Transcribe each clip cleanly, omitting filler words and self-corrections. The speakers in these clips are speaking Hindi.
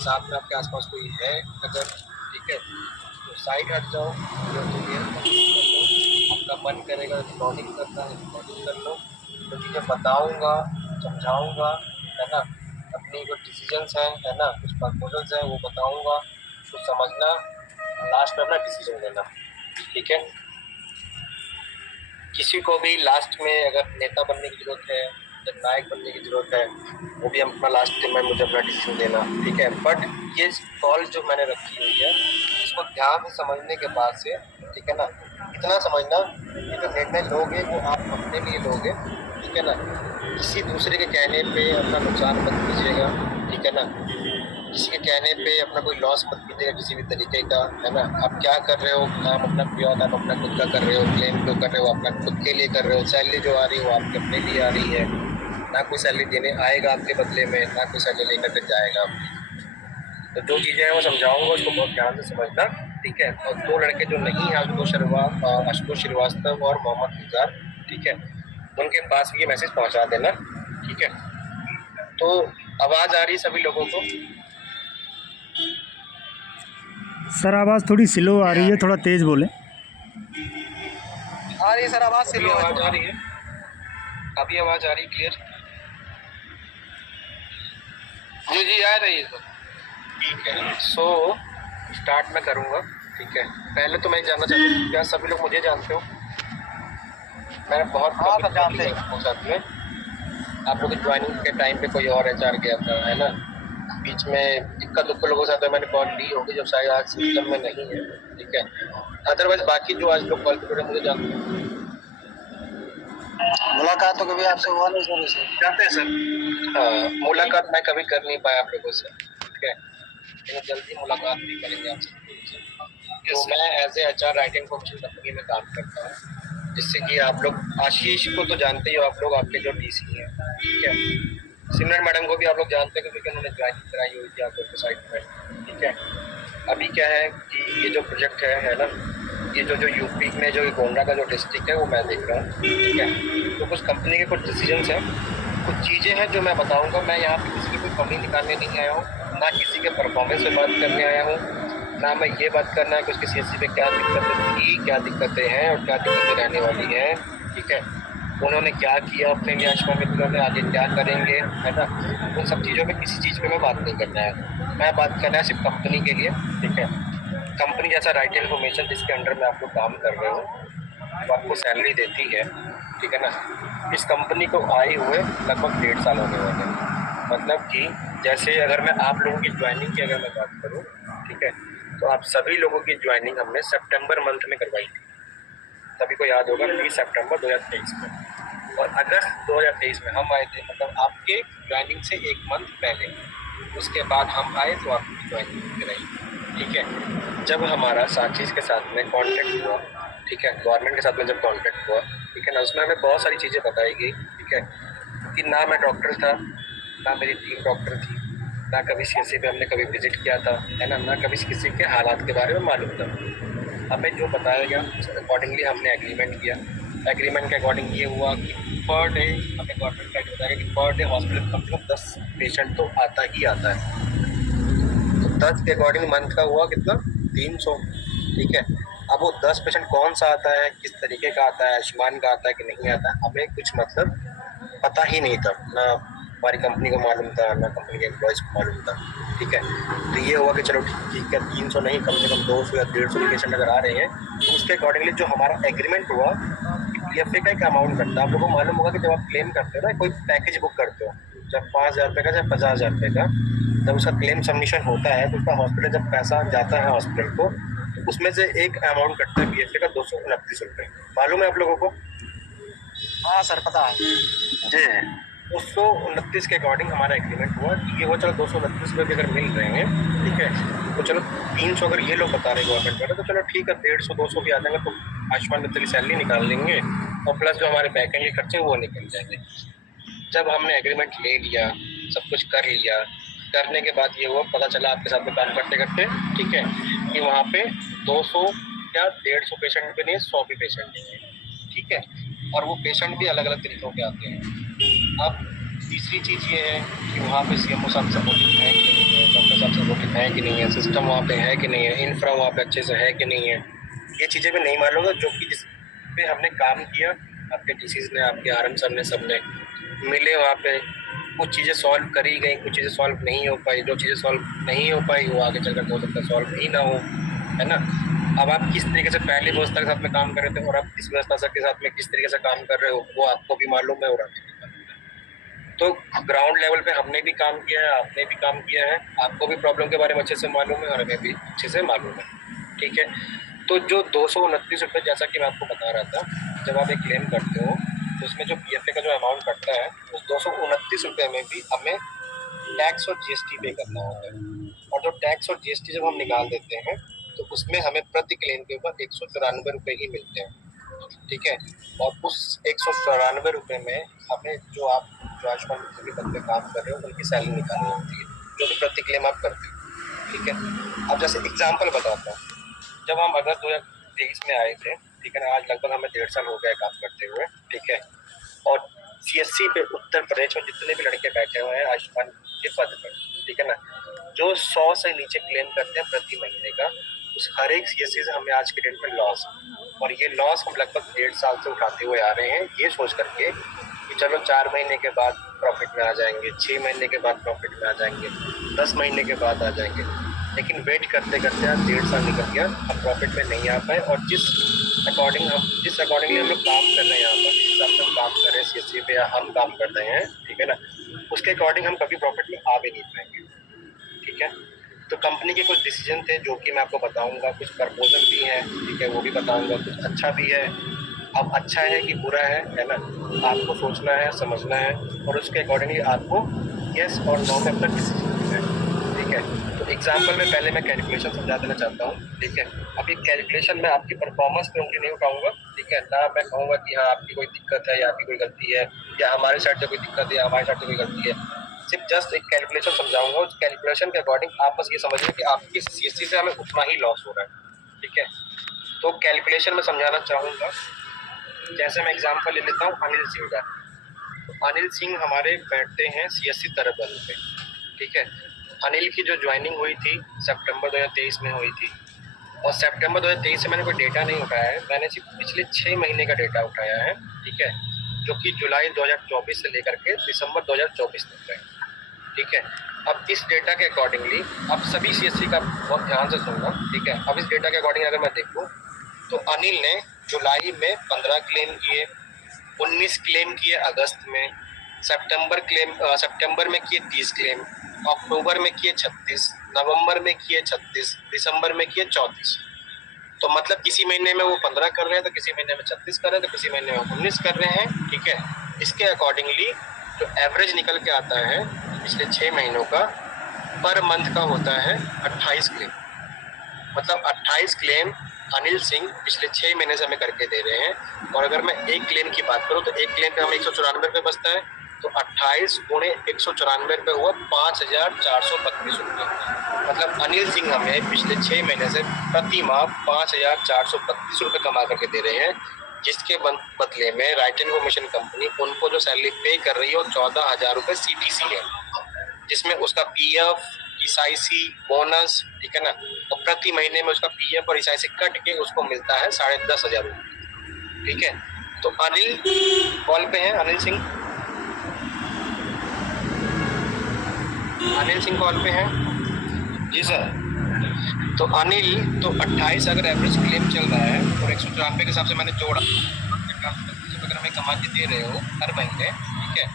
साथ में आपके आसपास कोई है अगर, ठीक है, तो साइड हट जाओ, जो क्लियर कर लो। आपका मन करेगा रिकॉर्डिंग करना है, रिकॉर्डिंग कर लो। जो चीज़ें बताऊँगा, समझाऊँगा, है ना, अपनी जो डिसीजंस हैं, है ना, कुछ प्रपोजल्स हैं वो बताऊँगा, तो समझना, लास्ट में अपना डिसीजन लेना, ठीक है। किसी को भी लास्ट में अगर नेता बनने की ज़रूरत है, जब नायक बनने की ज़रूरत है, वो भी अपना लास्ट में मुझे अपना डिसीजन देना, ठीक है। बट ये कॉल जो मैंने रखी हुई है, इसको ध्यान से समझने के बाद से, ठीक है ना, इतना समझना, ये जो निर्णय लोगे वो आप अपने लिए लोगे, ठीक है ना। किसी दूसरे के कहने पे अपना नुकसान मत कीजिएगा, ठीक है ना। किसी के कहने पे अपना कोई लॉस मत कीजिएगा किसी भी तरीके का, है ना। आप क्या कर रहे हो, काम अपना प्योर आप अपना खुद का कर रहे हो, क्लेम जो कर रहे हो अपना खुद के लिए कर रहे हो, सैलरी जो आ रही है वो आपके अपने लिए आ रही है, ना कोई सैलरी देने आएगा आपके बदले में, ना कोई सैलरी लेकर के जाएगा आपकी। तो जो चीज़ें हैं वो समझाऊंगा, उसको बहुत ध्यान से समझना, ठीक है। और दो लड़के जो नहीं हैं, आशुतोष श्रीवास्तव और मोहम्मद गुलजार, ठीक है, उनके पास ये मैसेज पहुंचा देना, ठीक है। तो आवाज़ आ रही है सभी लोगों को? सर आवाज़ थोड़ी स्लो आ रही है, थोड़ा तेज़ बोलें। आ रही है सर आवाज़, स्लो आवाज़ आ रही है, अभी आवाज़ आ रही है क्लियर? जी जी आ रही है सर, ठीक है। सो स्टार्ट मैं करूँगा, ठीक है। पहले तो मैं जानना चाहता हूँ, क्या सभी लोग मुझे जानते हो? मैंने बहुत कम जानते हैं साथ में। आप लोग ज्वाइनिंग के टाइम पे कोई और एचआर गया था, है ना, बीच में इक्का दुक्का लोगों के साथ मैंने कॉल ली होगी, जब शायद आज सिस्टम में नहीं है, ठीक है। अदरवाइज बाकी जो आज लोग कॉल पे मुझे जानते हैं, मुलाकात तो कभी आपसे हुआ नहीं सर, इसे जानते हैं सर। हाँ, मुलाकात मैं कभी कर नहीं पाया आप लोगों से, ठीक है, लेकिन जल्दी मुलाकात भी करेंगे आपसे। तो मैं as a HR writing information company में काम करता हूँ, जिससे कि आप लोग आशीष को तो जानते ही हो, आप लोग, आपके जो डीसी हैं, ठीक है। सिमरन मैडम को भी आप लोग जानते हैं क्योंकि उन्होंने ज्वाइनिंग कराई हुई थी आप लोग के साइट में, ठीक है। अभी क्या है कि ये जो प्रोजेक्ट है ना, ये जो यूपी में जो गोंडा का जो डिस्ट्रिक्ट है वो मैं देख रहा हूँ, ठीक है। तो कुछ कंपनी के कुछ डिसीजंस हैं, कुछ चीज़ें हैं जो मैं बताऊंगा। मैं यहाँ पे किसी की कोई कमी निकालने नहीं आया हूँ, ना किसी के परफॉर्मेंस पे बात करने आया हूँ, ना मैं ये बात करना है कि उसकी सीएससी पे क्या दिक्कतें थी, क्या दिक्कतें हैं और क्या दिक्कतें रहने वाली हैं, ठीक है। उन्होंने क्या किया अपने लिए, अश्मा मित्रों ने आगे क्या करेंगे, है ना। उन सब चीज़ों में किसी चीज़ पे मैं बात नहीं करना है, मैं बात करना है सिर्फ कंपनी के लिए, ठीक है। कंपनी जैसा राइट इन्फॉर्मेशन जिसके अंडर में आप लोग काम कर रहे हो, वो आपको सैलरी देती है, ठीक है ना। इस कंपनी को आए हुए लगभग 1.5 साल होने वाले हैं। मतलब कि जैसे अगर मैं आप लोगों की ज्वाइनिंग की अगर मैं बात करूँ, ठीक है, तो आप सभी लोगों की ज्वाइनिंग हमने सितंबर मंथ में करवाई थी, सभी को याद होगा, 30 सितंबर 2023 में। और अगस्त 2023 में हम आए थे, मतलब आपके ज्वाइनिंग से 1 मंथ पहले। उसके बाद हम आए तो आपकी ज्वाइनिंग कराई, ठीक है। जब हमारा साक्षी के साथ में कॉन्ट्रैक्ट हुआ, ठीक है, गवर्नमेंट के साथ में जब कॉन्ट्रैक्ट हुआ, ठीक है ना, उसमें हमें बहुत सारी चीज़ें बताई गई, ठीक है, कि ना मैं डॉक्टर था, ना मेरी टीम डॉक्टर थी, ना कभी सीएससी पे हमने कभी विजिट किया था, है ना, ना कभी किसी के हालात के बारे में मालूम था। हमें जो बताया गया उस अकॉर्डिंगली हमने एग्रीमेंट किया। एग्रीमेंट के अकॉर्डिंग ये हुआ कि पर डे हमें गवर्नमेंट का बताया कि पर डे हॉस्पिटल कम से कम 10 पेशेंट तो आता ही आता है। तो 10 के अकॉर्डिंग मंथ का हुआ कितना, 300, ठीक है। अब वो 10 पेशेंट कौन सा आता है, किस तरीके का आता है, आयुष्मान का आता है कि नहीं आता है, हमें कुछ मतलब पता ही नहीं था, ना हमारी कंपनी को मालूम था, ना कंपनी के एम्प्लॉयज़ को मालूम था, ठीक है। तो ये हुआ कि चलो ठीक है, 300 नहीं, कम से कम 200 या 150 पेशेंट अगर आ रहे हैं, तो उसके अकॉर्डिंगली जो हमारा एग्रीमेंट हुआ, पीएफए का एक अमाउंट करता है। आप लोगों को मालूम होगा कि जब आप क्लेम करते हो ना, कोई पैकेज बुक करते हो, जब 5,000 रुपये का, जब 50,000 रुपये का, जब उसका क्लेम सबमिशन होता है, तो उसका हॉस्पिटल जब पैसा जाता है हॉस्पिटल को, तो उसमें से एक अमाउंट कटता है पीएफए का 229 रुपये। मालूम है आप लोगों को? हाँ सर पता है जी। 229 के अकॉर्डिंग हमारा एग्रीमेंट हुआ कि ये वो, चलो 229 रुपये अगर मिल रहे हैं, ठीक है, तो चलो 300 अगर ये लोग बता रहे गवर्नमेंट वाले, तो चलो ठीक है, 150 200 भी आ जाएंगे तो आयुष्मान मित्र की सैलरी निकाल लेंगे और प्लस जो हमारे बैकएंड के खर्चे वो निकल जाएंगे। जब हमने एग्रीमेंट ले लिया, सब कुछ कर लिया, करने के बाद ये हुआ, पता चला आपके साथ में काम करते करते, ठीक है, कि वहाँ पे 200 या 150 पेशेंट भी नहीं, 100 भी पेशेंट नहीं है, ठीक है। और वो पेशेंट भी अलग अलग तरीक़ों के आते हैं। अब तीसरी चीज़ ये है कि वहाँ पे सीएमओ साहब सपोर्टिव है कि नहीं है, डॉक्टर साहब सपोर्टिव है कि नहीं है, सिस्टम वहाँ पे है कि नहीं है, इंफ्रा वहाँ पे अच्छे से है कि नहीं है, ये चीज़ें भी नहीं मालूम है, जो कि जिस पे हमने काम किया, आपके डीसीज ने, आपके आरएम सर ने, सब ने मिले वहाँ पे, कुछ चीज़ें सॉल्व करी गई, कुछ चीज़ें सॉल्व नहीं हो पाई, जो चीज़ें सॉल्व नहीं हो पाई वो आगे चलकर हो सकता है सॉल्व ही ना हो, है ना। अब आप किस तरीके से पहली व्यवस्था के साथ में काम कर रहे थे और आप इस व्यवस्था के साथ में किस तरीके से काम कर रहे हो, वो आपको भी मालूम है और आपको भी मालूम है। तो ग्राउंड लेवल पे हमने भी काम किया है, आपने भी काम किया है, आपको भी प्रॉब्लम के बारे में अच्छे से मालूम है और हमें भी अच्छे से मालूम है, ठीक है। तो जो 229 रुपये, जैसा कि मैं आपको बता रहा था, जब आप एक क्लेम करते हो तो उसमें जो पीएफए का जो अमाउंट कटता है, उस 229 रुपये में भी हमें टैक्स और जीएसटी पे करना होता है, और जो टैक्स और जीएसटी जब हम निकाल देते हैं तो उसमें हमें प्रति क्लेम के ऊपर 194 रुपये ही मिलते हैं, ठीक है। और उस 194 रुपये में हमें जो आयुष्मान मित्र के पद पे काम कर रहे हो उनकी सैलरी निकालनी होती है, जो भी प्रति क्लेम आप करते हो, ठीक है। अब जैसे एग्जाम्पल बताता हूँ, जब हम अगस्त 2023 में आए थे, ठीक है ना, आज लगभग हमें 1.5 साल हो गया काम करते हुए, ठीक है। और सीएससी पे उत्तर प्रदेश में जितने भी लड़के बैठे हुए हैं आयुष्मान के पद पर, ठीक है ना, जो 100 से नीचे क्लेम करते हैं प्रति महीने का, उस हर एक सीएससी से हमें आज के डेट में लॉस, और ये लॉस हम लगभग 1.5 साल से उठाते हुए आ रहे हैं, ये सोच करके कि चलो 4 महीने के बाद प्रॉफिट में आ जाएंगे, 6 महीने के बाद प्रॉफिट में आ जाएंगे, 10 महीने के बाद आ जाएंगे, लेकिन वेट करते करते आज 1.5 साल निकल गया, हम प्रॉफिट में नहीं आ पाए। और जिस अकॉर्डिंगली हम लोग काम कर रहे हैं यहाँ पर, जिस हिसाब से हम काम कर रहे हैं सीएससी पे, या हम काम कर रहे हैं, ठीक है ना, उसके अकॉर्डिंग हम कभी प्रॉफिट में आ भी नहीं पाएंगे, ठीक है। तो कंपनी के कुछ डिसीजन थे जो कि मैं आपको बताऊंगा, कुछ प्रपोजल भी हैं, ठीक है, वो भी बताऊंगा, कुछ अच्छा भी है। अब अच्छा है कि बुरा है ना, आपको सोचना है, समझना है, और उसके अकॉर्डिंगली आपको यस और नो में अपना डिसीजन लेना है, ठीक है। तो एग्जाम्पल में पहले मैं कैलकुलेशन समझा देना चाहता हूँ, ठीक है। अभी कैलकुलेशन में आपकी परफॉर्मेंस पे उंगली नहीं उठाऊंगा, ठीक है ना, मैं कहूँगा कि हाँ आपकी कोई दिक्कत है या आपकी कोई गलती है, या हमारे साइड से कोई दिक्कत है या हमारे साइड से कोई गलती है, सिर्फ जस्ट एक कैलकुलेशन समझाऊंगा, उस कैलकुलेशन के अकॉर्डिंग आप बस ये समझिए कि आपकी सीएससी से हमें उतना ही लॉस हो रहा है, ठीक है। तो कैलकुलेशन में समझाना चाहूँगा, जैसे मैं एग्जांपल ले लेता हूँ अनिल सिंह का। तो अनिल सिंह हमारे बैठते हैं सीएससी तरबल पे, ठीक है। अनिल की जो ज्वाइनिंग हुई थी सितंबर 2023 में हुई थी, और सितंबर 2023 से मैंने कोई डेटा नहीं उठाया है, मैंने सिर्फ पिछले 6 महीने का डेटा उठाया है, ठीक है, जो कि जुलाई 2024 से लेकर के दिसंबर 2024 तक है, ठीक है। अब इस डेटा के अकॉर्डिंगली, अब सभी सीएससी का बहुत ध्यान से सुनना, ठीक है। अब इस डेटा के अकॉर्डिंग अगर मैं देखूँ तो अनिल ने जुलाई में 15 क्लेम किए, 19 क्लेम किए अगस्त में, सितंबर में किए 30 क्लेम, अक्टूबर में किए 36, नवंबर में किए 36, दिसंबर में किए 34। तो मतलब किसी महीने में वो 15 कर रहे हैं, तो किसी महीने में 36 कर रहे हैं, तो किसी महीने में 19 कर रहे हैं, ठीक है। इसके अकॉर्डिंगली जो एवरेज निकल के आता है पिछले 6 महीनों का, पर मंथ का होता है 28 क्लेम। मतलब 28 क्लेम अनिल सिंह पिछले 6 महीने से हमें करके दे रहे हैं। और अगर मैं एक क्लेम की बात करूं तो एक क्लेम पे हमें 194 रुपये बचता है, तो 28 गुणे 194 रुपये हुआ 5,432 रुपये। मतलब अनिल सिंह हमें पिछले 6 महीने से प्रति माह 5,432 रुपये कमा करके दे रहे हैं, जिसके बदले में राइट इन्फॉर्मेशन कंपनी उनको जो सैलरी पे कर रही है वो 14,000 रुपये सीटीसी है, जिसमें उसका पीएफ, ईएसआईसी, बोनस, ठीक है ना, और प्रति महीने में उसका पीएफ और ईएसआईसी कट के उसको मिलता है 10,500 रुपये, ठीक है। तो अनिल कॉल पे है, अनिल सिंह कॉल पे है जी सर। तो अनिल, तो 28 अगर एवरेज क्लेम चल रहा है और 194 के हिसाब से मैंने जोड़ा, अगर हमें कमा के दे रहे हो हर महीने, ठीक है,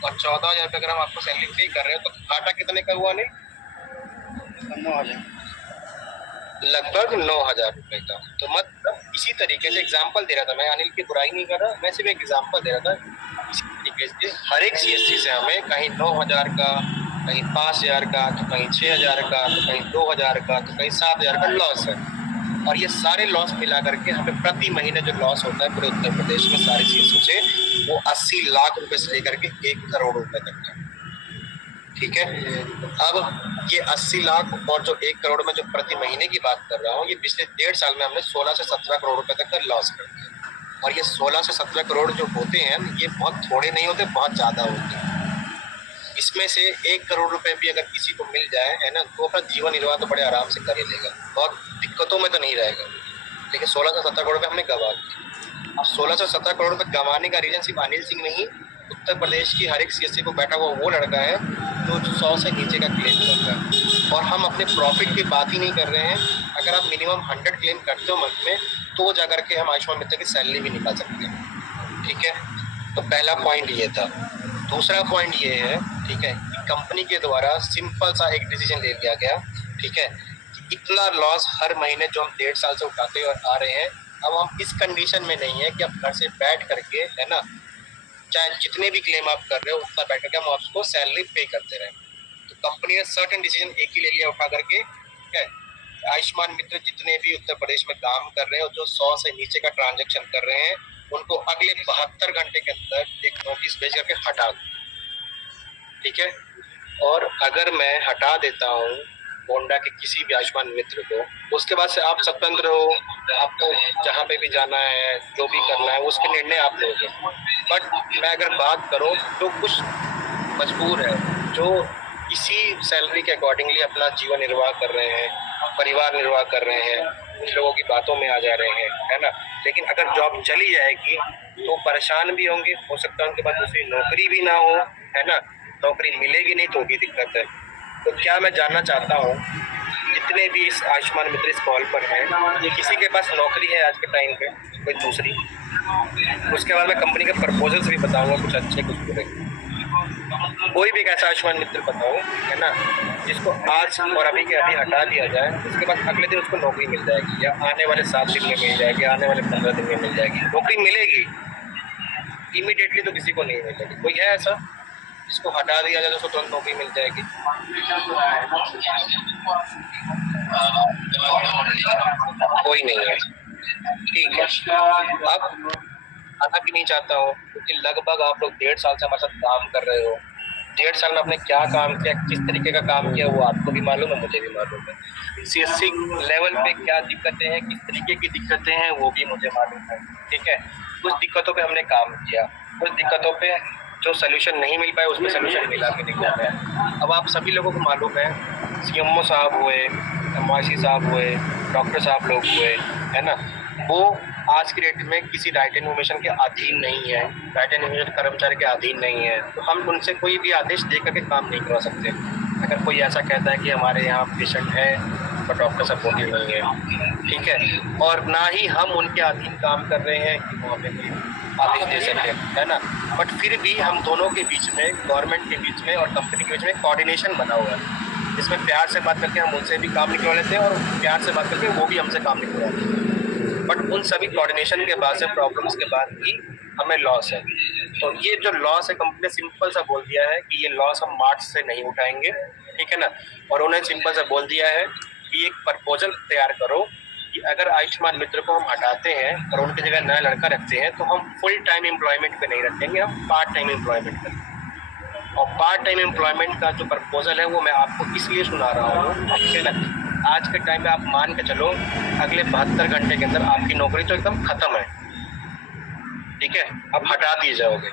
और 14,000 रुपये अगर हम आपको सैलरी पे कर रहे हो, तो घाटा कितने का हुआ अनिल? 9,000, लगभग 9,000 रुपये का। तो मतलब इसी तरीके से एग्जाम्पल दे रहा था मैं, अनिल की बुराई नहीं कर रहा, मैं सिर्फ एक एग्जाम्पल दे रहा था। इसी तरीके से हर एक सीएससी से हमें कहीं 9,000 का, कहीं 5,000 का, तो कहीं 6,000 का, तो कहीं 2,000 का, तो कहीं 7,000 का लॉस है। और ये सारे लॉस मिला करके हमें प्रति महीने जो लॉस होता है पूरे उत्तर प्रदेश में सारे सीएससी से, वो 80 लाख रुपए से लेकर के 1 करोड़ रुपए तक का, ठीक है। अब ये 80 लाख और जो 1 करोड़ में जो प्रति महीने की बात कर रहा हूँ, ये पिछले 1.5 साल में हमने 16 से 17 करोड़ रुपए तक का लॉस कर दिया। और ये 16 से 17 करोड़ जो होते हैं, ये बहुत थोड़े नहीं होते, बहुत ज़्यादा होते हैं, इसमें से 1 करोड़ रुपए भी अगर किसी को मिल जाए, है ना, तो अपना जीवन निर्वाह तो बड़े आराम से कर ही लेगा, बहुत दिक्कतों में तो नहीं रहेगा। लेकिन 16 से 17 करोड़ रुपए हमने गंवा दिए। अब 16 से 17 करोड़ रुपए गंवाने का रीजन सिर्फ अनिल सिंह नहीं, उत्तर प्रदेश की हर एक सीएससी को बैठा हुआ वो लड़का है जो 100 से नीचे का क्लेम कर रहा है। और हम अपने प्रॉफिट की बात ही नहीं कर रहे हैं। अगर आप मिनिमम 100 क्लेम करते हो मंथ में, तो जा करके हम आयुष्मान मित्र की सैलरी भी निकाल सकते हैं। ठीक है, तो पहला पॉइंट ये था। दूसरा पॉइंट ये है, ठीक है, कि कंपनी के द्वारा सिंपल सा एक डिसीजन ले लिया गया, ठीक है, कि इतना लॉस हर महीने जो हम 1.5 साल से उठाते और आ रहे हैं, अब हम इस कंडीशन में नहीं है कि आप घर से बैठ करके, है ना, चाहे जितने भी क्लेम आप कर रहे हो उतना बैठ करके हम आपको सैलरी पे करते रहे। तो कंपनी ने सर्टेन डिसीजन एक ही ले लिया उठा करके, ठीक है, आयुष्मान मित्र जितने भी उत्तर प्रदेश में काम कर रहे हैं और जो 100 से नीचे का ट्रांजैक्शन कर रहे हैं, उनको अगले 72 घंटे के अंदर एक नोटिस भेज करके हटा दो। ठीक है, और अगर मैं हटा देता हूँ गोंडा के किसी भी आयुष्मान मित्र को, उसके बाद से आप स्वतंत्र हो, आपको जहाँ पे भी जाना है, जो भी करना है, उसके निर्णय आप लोगे। बट मैं अगर बात करूँ तो कुछ मजबूर है जो इसी सैलरी के अकॉर्डिंगली अपना जीवन निर्वाह कर रहे हैं, परिवार निर्वाह कर रहे हैं, कुछ लोगों की बातों में आ जा रहे हैं, है ना। लेकिन अगर जॉब चली जाएगी तो परेशान भी होंगे, हो सकता है उनके पास दूसरी नौकरी भी ना हो, है ना, नौकरी मिलेगी नहीं तो भी दिक्कत है। तो क्या मैं जानना चाहता हूँ, जितने भी इस आयुष्मान मित्र इस कॉल पर हैं, ये किसी के पास नौकरी है आज के टाइम पे कोई दूसरी? उसके बाद मैं कंपनी के प्रपोजल्स भी बताऊंगा, कुछ अच्छे कुछ बुरे। कोई भी एक ऐसा आयुष्मान मित्र बताओ, है ना, जिसको आज और अभी के अभी हटा दिया जाए, उसके बाद अगले दिन उसको नौकरी मिल जाएगी, या आने वाले 7 दिन में मिल जाएगी, आने वाले 15 दिन में मिल जाएगी, नौकरी मिलेगी। इमीडिएटली तो किसी को नहीं मिलेगी। कोई है ऐसा जिसको हटा दिया जाए तो उसको तुरंत नौकरी मिल जाएगी? कोई नहीं है। ठीक है, अब आना भी नहीं चाहता हूँ क्योंकि लगभग आप लोग 1.5 साल से हमारे साथ काम कर रहे हो। 1.5 साल में आपने क्या काम किया, किस तरीके का काम किया, वो आपको भी मालूम है, मुझे भी मालूम है। सीएससी लेवल पे क्या दिक्कतें हैं, किस तरीके की दिक्कतें हैं, वो भी मुझे मालूम है। ठीक है, कुछ दिक्कतों पे हमने काम किया, कुछ दिक्कतों पे जो सोल्यूशन नहीं मिल पाए उसमें सोल्यूशन मिला के निकला है। अब आप सभी लोगों को मालूम है, सीएमओ साहब हुए, एमआईसी साहब हुए, डॉक्टर साहब लोग हुए, है ना, वो आज की डेट में किसी राइट इन्फॉर्मेशन के अधीन नहीं है, राइट इन्फॉर्मेशन कर्मचारी के अधीन नहीं है। तो हम उनसे कोई भी आदेश दे करके काम नहीं करवा सकते। अगर कोई ऐसा कहता है कि हमारे यहाँ पेशेंट है पर डॉक्टर सपोर्टिव नहीं है, ठीक है, और ना ही हम उनके अधीन काम कर रहे हैं कि वो हमें कोई आदेश दे सके, है ना, बट फिर भी हम दोनों के बीच में, गवर्नमेंट के बीच में और कंपनी के बीच में कोऑर्डिनेशन बना हुआ है, जिसमें प्यार से बात करके हम उनसे भी काम निकलवा लेते हैं और प्यार से बात करके वो भी हमसे काम निकलवाते हैं। बट उन सभी कोऑर्डिनेशन के बाद से, प्रॉब्लम्स के बाद भी हमें लॉस है। तो ये जो लॉस है, कंपनी ने सिंपल सा बोल दिया है कि ये लॉस हम मार्च से नहीं उठाएंगे, ठीक है ना। और उन्हें सिंपल सा बोल दिया है कि एक प्रपोजल तैयार करो कि अगर आयुष्मान मित्र को हम हटाते हैं और उनकी जगह नया लड़का रखते हैं तो हम फुल टाइम एम्प्लॉयमेंट पे नहीं रखेंगे, हम पार्ट टाइम एम्प्लॉयमेंट करेंगे। और पार्ट टाइम एम्प्लॉयमेंट का जो प्रपोजल है वो मैं आपको इसलिए सुना रहा हूँ, ठीक है ना। आज के टाइम पे आप मान के चलो अगले 72 घंटे के अंदर आपकी नौकरी तो एकदम खत्म है, ठीक है, आप हटा दिए जाओगे।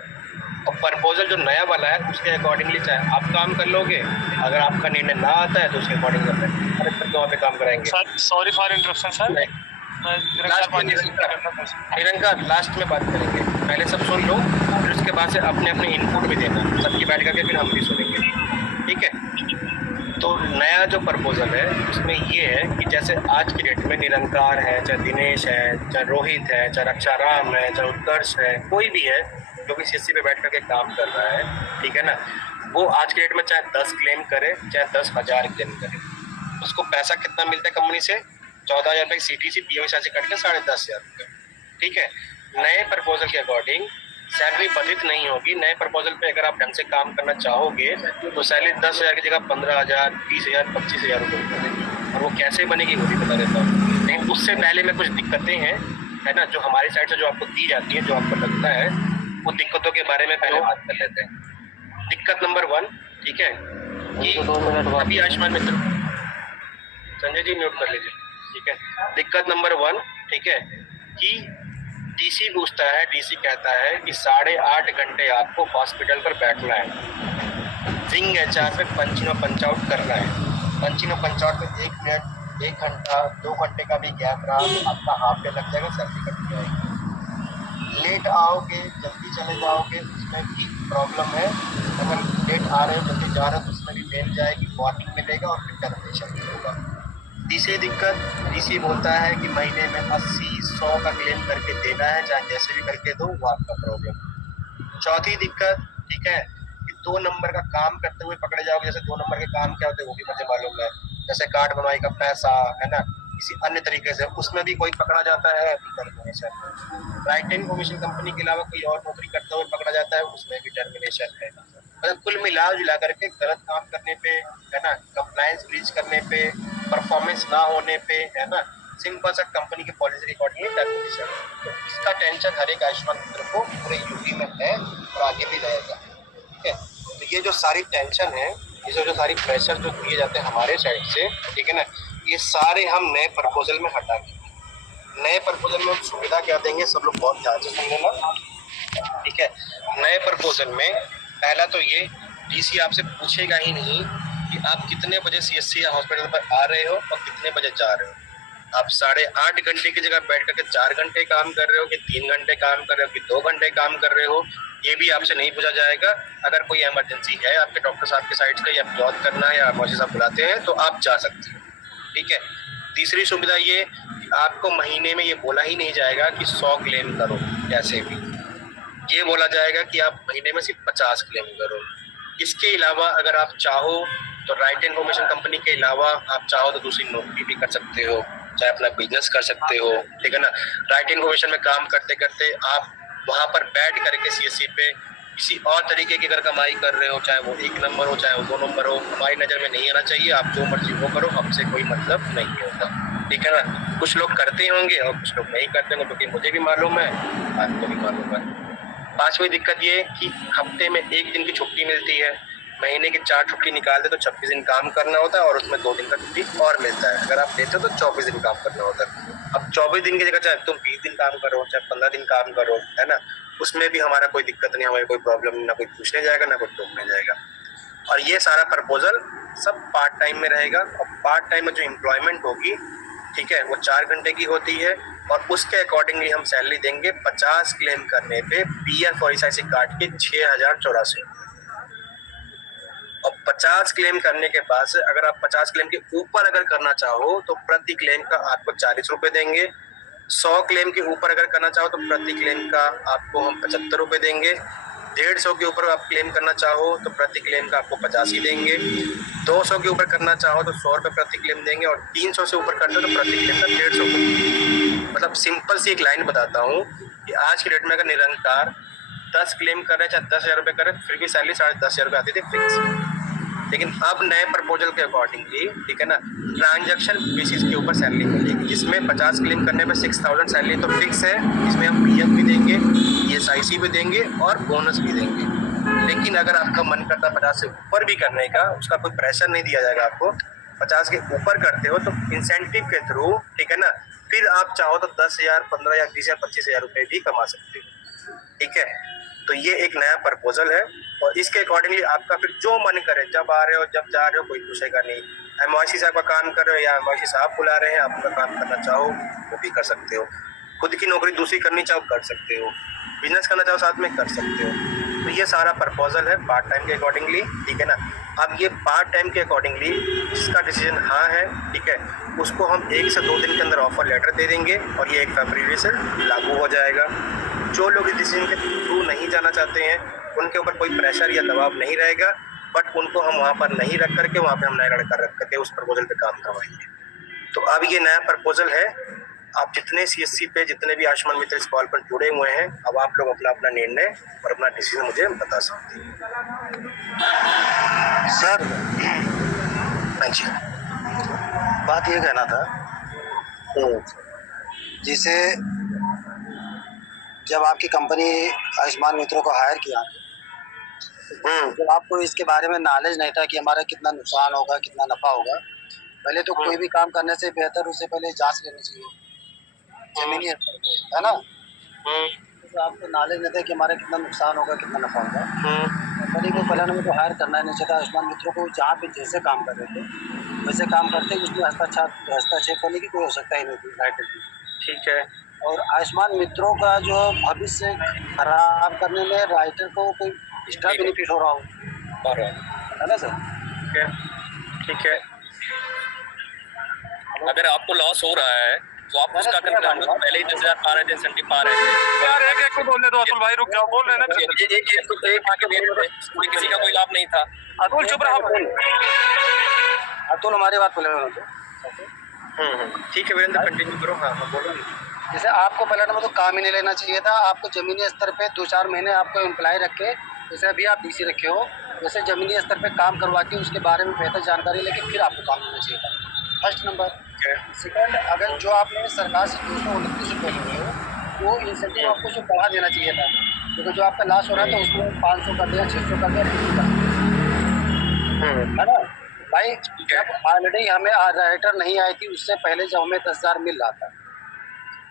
और प्रपोजल जो नया वाला है उसके अकॉर्डिंगली चाहे आप काम कर लोगे, अगर आपका निर्णय ना आता है तो उसके अकॉर्डिंग कर लेंगे। अरे फिर वहाँ पे काम कराएंगे। Sir sorry for interruption sir, Nirankar last में बात करेंगे, पहले सब सुन लो, फिर उसके बाद से अपने अपने इनपुट भी देना, सबकी बैठ करके फिर हम भी सुनेंगे, ठीक है। तो नया जो प्रपोजल है उसमें ये है कि जैसे आज की डेट में निरंकार है, चाहे दिनेश है, चाहे रोहित है, चाहे रक्षाराम है, चाहे उत्कर्ष है, कोई भी है जो कि सीएससी पे बैठ करके काम कर रहा है, ठीक है ना, वो आज की डेट में चाहे 10 क्लेम करे, चाहे 10,000 क्लेम करे, उसको पैसा कितना मिलता है कंपनी से? 14,000 रुपये सीटीसी पीएमएसआई से कट के 10,500 रुपये, ठीक है। नए प्रपोजल के अकॉर्डिंग सैलरी बजट नहीं होगी। नए प्रपोजल पे अगर आप ढंग से काम करना चाहोगे तो सैलरी 10,000 की जगह 15,000, 20,000, 25,000 रुपये बनेगी। और वो कैसे बनेगी वो भी बता देता हूँ, लेकिन उससे पहले में कुछ दिक्कतें हैं, है ना, जो हमारी साइड से जो आपको दी जाती है, जो आपको लगता है, वो दिक्कतों के बारे में पहले बात कर लेते हैं। दिक्कत नंबर 1, ठीक है, कि अभी आयुष्मान मित्र, संजय जी म्यूट कर लीजिए, ठीक है। दिक्कत नंबर 1, ठीक है, कि डीसी पूछता है, डीसी कहता है कि 8.5 घंटे आपको हॉस्पिटल पर बैठना है, विंग एचआर पे पंच इन और पंच आउट करना है। पंच इन और पंच आउट में 1 मिनट, 1 घंटा, 2 घंटे का भी गैप रहा तो आपका हाफ डे लग जाएगा, सैलरी कट जाएगी। लेट आओगे, जल्दी चले जाओगे, उसमें भी प्रॉब्लम है। अगर लेट आ रहे हो, जल्दी जा रहे हो तो उसमें भी मेल जाएगी, वार्निंग मिलेगा और फिर टर्मिनेशन भी होगा। तीसरी दिक्कत, डीसी बोलता है कि महीने में 80-100 का क्लेम करके देना है, चाहे जैसे भी करके दो, वो आपका प्रॉब्लम। चौथी दिक्कत, ठीक है, कि 2 नंबर का काम करते हुए पकड़े जाओगे। जैसे 2 नंबर के काम क्या होते हैं वो भी मुझे मालूम है, जैसे कार्ड बनवाई का पैसा है ना, किसी अन्य तरीके से उसमें भी कोई पकड़ा जाता है termination. Right and commission company के अलावा कोई और नौकरी करते हुए पकड़ा जाता है, उसमें भी टर्मिनेशन है। मतलब कुल मिला जुला करके गलत काम करने पे, है ना, कंप्लायंस ब्रीच करने पे, परफॉर्मेंस ना होने पे, है ना, सिंपल सा कंपनी की पॉलिसी के अकॉर्डिंग टर्मिनेशन। तो इसका टेंशन हर एक आयुष्मान मित्र को पूरे यूपी में है और आगे भी रहेगा। ठीक है, तो ये जो सारी टेंशन है, ये जो सारी प्रेशर जो दिए जाते हैं हमारे साइड से, ठीक है ना, ये सारे हम नए प्रपोजल में हटा के, नए प्रपोजल में हम सुविधा क्या देंगे, सब लोग बहुत ध्यान से सुनिएगा। ठीक है, नए प्रपोजल में पहला तो ये, डीसी आपसे पूछेगा ही नहीं कि आप कितने बजे सीएससी या हॉस्पिटल पर आ रहे हो और कितने बजे जा रहे हो। आप 8.5 घंटे की जगह बैठ करके 4 घंटे काम कर रहे हो कि 3 घंटे काम कर रहे हो कि 2 घंटे काम कर रहे हो, ये भी आपसे नहीं पूछा जाएगा। अगर कोई इमरजेंसी है आपके डॉक्टर साहब के साइड से, या जॉब करना है या मौसी साहब बुलाते हैं तो आप जा सकते हो। ठीक है, तीसरी सुविधा ये, आपको महीने में ये बोला ही नहीं जाएगा कि 100 क्लेम करो, कैसे भी ये बोला जाएगा कि आप महीने में सिर्फ 50 क्लेम करो। इसके अलावा अगर आप चाहो तो राइट इन्फॉर्मेशन कंपनी के अलावा आप चाहो तो दूसरी नौकरी भी कर सकते हो, चाहे अपना बिजनेस कर सकते हो। ठीक है ना, राइट इन्फॉर्मेशन में काम करते करते आप वहाँ पर बैठ करके सीएससी पे किसी और तरीके की अगर कमाई कर रहे हो, चाहे वो 1 नंबर हो चाहे वो 2 नंबर हो, हमारी नज़र में नहीं आना चाहिए। आप जो मर्जी वो करो, हमसे कोई मतलब नहीं होगा। ठीक है ना, कुछ लोग करते होंगे और कुछ लोग नहीं करते होंगे, क्योंकि मुझे भी मालूम है, आपको भी मालूम है। पांचवी दिक्कत ये कि हफ्ते में 1 दिन की छुट्टी मिलती है, महीने की 4 छुट्टी निकाल दे तो 26 दिन काम करना होता है और उसमें 2 दिन का छुट्टी और मिलता है। अगर आप लेते हो तो 24 दिन काम करना होता है। अब 24 दिन की जगह चाहे तुम 20 दिन काम करो, चाहे 15 दिन काम करो, है ना, उसमें भी हमारा कोई दिक्कत नहीं, हमारी कोई प्रॉब्लम नहीं, ना कोई पूछने जाएगा ना कोई टोकने जाएगा। और ये सारा प्रपोजल सब पार्ट टाइम में रहेगा। और पार्ट टाइम में जो एम्प्लॉयमेंट होगी, ठीक है, वो 4 घंटे की होती है और उसके अकॉर्डिंगली हम सैलरी देंगे 50 क्लेम करने पे पीएफ और ईएसआईसी काट के 6084। और 50 क्लेम करने के बाद से अगर आप 50 क्लेम के ऊपर अगर करना चाहो तो प्रति क्लेम का आपको 40 रुपए देंगे। 100 क्लेम के ऊपर अगर करना चाहो तो प्रति क्लेम का आपको हम 75 रुपए देंगे। 150 के ऊपर आप क्लेम करना चाहो तो प्रति क्लेम का आपको 85 देंगे। 200 के ऊपर करना चाहो तो 100 रुपये प्रति क्लेम देंगे। और 300 से ऊपर करते हो तो प्रति क्लेम का 150 रुपये। मतलब सिंपल सी एक लाइन बताता हूँ कि आज की डेट में अगर निरंतर 10 क्लेम कर रहे चाहे 10,000 रुपये कर रहे, फिर भी सैलरी 10,500 रुपये आती थी फिक्स। लेकिन अब नए प्रपोजल के अकॉर्डिंगली, ठीक है ना, ट्रांजैक्शन बेसिस के ऊपर सैलरी मिलेगी, जिसमें 50 क्लेम करने पे 6,000 सैलरी तो फिक्स है। इसमें हम पीएफ भी देंगे, ईएसआईसी भी देंगे और बोनस भी देंगे। लेकिन अगर आपका मन करता है 50 से ऊपर भी करने का, उसका कोई प्रेशर नहीं दिया जाएगा आपको। 50 के ऊपर करते हो तो इंसेंटिव के थ्रू, ठीक है ना, फिर आप चाहो तो 10,000, 15,000, 20,000, 25,000 रुपये भी कमा सकते हो। ठीक है, तो ये एक नया प्रपोजल है और इसके अकॉर्डिंगली आपका फिर जो मन करे, जब आ रहे हो जब जा रहे हो, कोई पूछेगा नहीं। एमवाईसी साहब का काम कर रहे हो या एमवाईसी साहब बुला रहे हैं, आप उनका काम करना चाहो वो भी कर सकते हो। खुद की नौकरी दूसरी करनी चाहो कर सकते हो, बिजनेस करना चाहो साथ में कर सकते हो। तो ये सारा प्रपोजल है पार्ट टाइम के अकॉर्डिंगली, ठीक है ना। अब ये पार्ट टाइम के अकॉर्डिंगली जिसका डिसीजन हाँ है, ठीक है, उसको हम 1 से 2 दिन के अंदर ऑफर लेटर दे देंगे और ये 1 फरवरी से लागू हो जाएगा। जो लोग इस डिसीजन के थ्रू नहीं जाना चाहते हैं उनके ऊपर कोई प्रेशर या दबाव नहीं रहेगा, बट उनको हम वहाँ पर नहीं रख करके वहाँ पे हम नया लड़का रख करके उस प्रपोजल पे काम करवाएंगे। तो अब ये नया प्रपोजल है। आप जितने सीएससी पे जितने भी आयुष्मान मित्र इस कॉल पर जुड़े हुए हैं, अब आप लोग अपना अपना निर्णय और अपना डिसीजन मुझे बता सकते हैं। सर हाँ जी, बात ये कहना था, जैसे जब आपकी कंपनी आयुष्मान मित्रों को हायर किया, जब आपको इसके बारे में नॉलेज नहीं था कि हमारा कितना नुकसान होगा कितना नफा होगा, पहले तो कोई भी काम करने से बेहतर उससे पहले जांच लेनी चाहिए जमीनी स्तर पे, है ना। तो आपको नॉलेज नहीं था कि हमारा कितना नुकसान होगा कितना नफा होगा, कंपनी को प्लान में तो हायर करना नहीं चाहिए था। आयुष्मान मित्रों को जहाँ पे जैसे काम कर रहे थे वैसे काम करते, उसमें हस्तक्षेप करने की कोई आवश्यकता ही नहीं थी राइटर की। ठीक है। और आयुष्मान मित्रों का जो भविष्य खराब करने में राइटर को कोई एक्स्ट्रा बेनिफिट हो रहा हो, है ना सर? ठीक है। अगर आपको लॉस हो रहा है तो आप उसका करना, हम लोग पहले ही 10,000 पा रहे थे, इंसेंटिव पा रहे थे यार। एक को बोलने दो अतुल भाई, रुक जाओ, बोल रहे ना। किसी का कोई लाभ नहीं था। अतुल चुप रहा। अतुल हमारी बात बोले ठीक है वीरेंद्र, कंटिन्यू करो। हाँ बोलो। जैसे आपको प्लान में तो काम ही नहीं लेना चाहिए था। आपको ज़मीनी स्तर पे 2-4 महीने आपको एम्प्लॉय रखे, जैसे अभी आप डीसी रखे हो, वैसे ज़मीनी स्तर पे काम करवा के उसके बारे में बेहतर जानकारी लेके फिर आपको काम लेना चाहिए था, फर्स्ट नंबर। सेकंड, अगर जो आपने सरकार से 229 रुपये लिए हो, वो इंसेंटिव आपको जो बढ़ा देना चाहिए था, क्योंकि जो आपका लॉस हो रहा था उसमें 500 कर दिया, 600 कर दिया, 50 कर दिया, है ना भाई? जब ऑलरेडी हमें राइटर नहीं आई थी, उससे पहले जब हमें 10,000 मिल रहा था,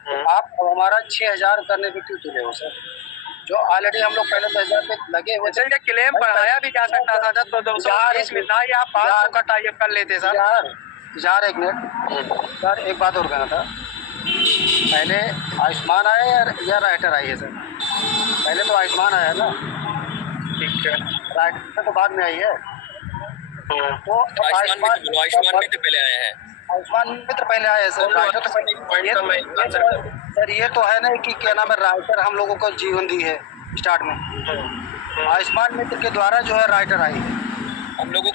तो आप हमारा 6,000 करने पे क्यों तुले हो सर? जो ऑलरेडी हम लोग पहले 10,000 पे लगे हुए थे। क्लेम बढ़ाया भी जा सकता था, जब 220 मिलना या 500 का टाइप कर लेते सर। यार एक मिनट यार, एक बात और कहना था। पहले आयुष्मान आया या राइटर आई है सर? पहले तो आयुष्मान आया ना। ठीक है, राइटर तो बाद में आई है। तो आयुष्मान मित्र पहले आए हैं। आयुष्मान मित्र पहले आए हैं सर, राइटर तो पहले। सर ये तो है ना कि क्या नाम है, राइटर हम लोगों को जीवन दी है स्टार्ट में। आयुष्मान मित्र के द्वारा जो है राइटर आई है। हम लोगों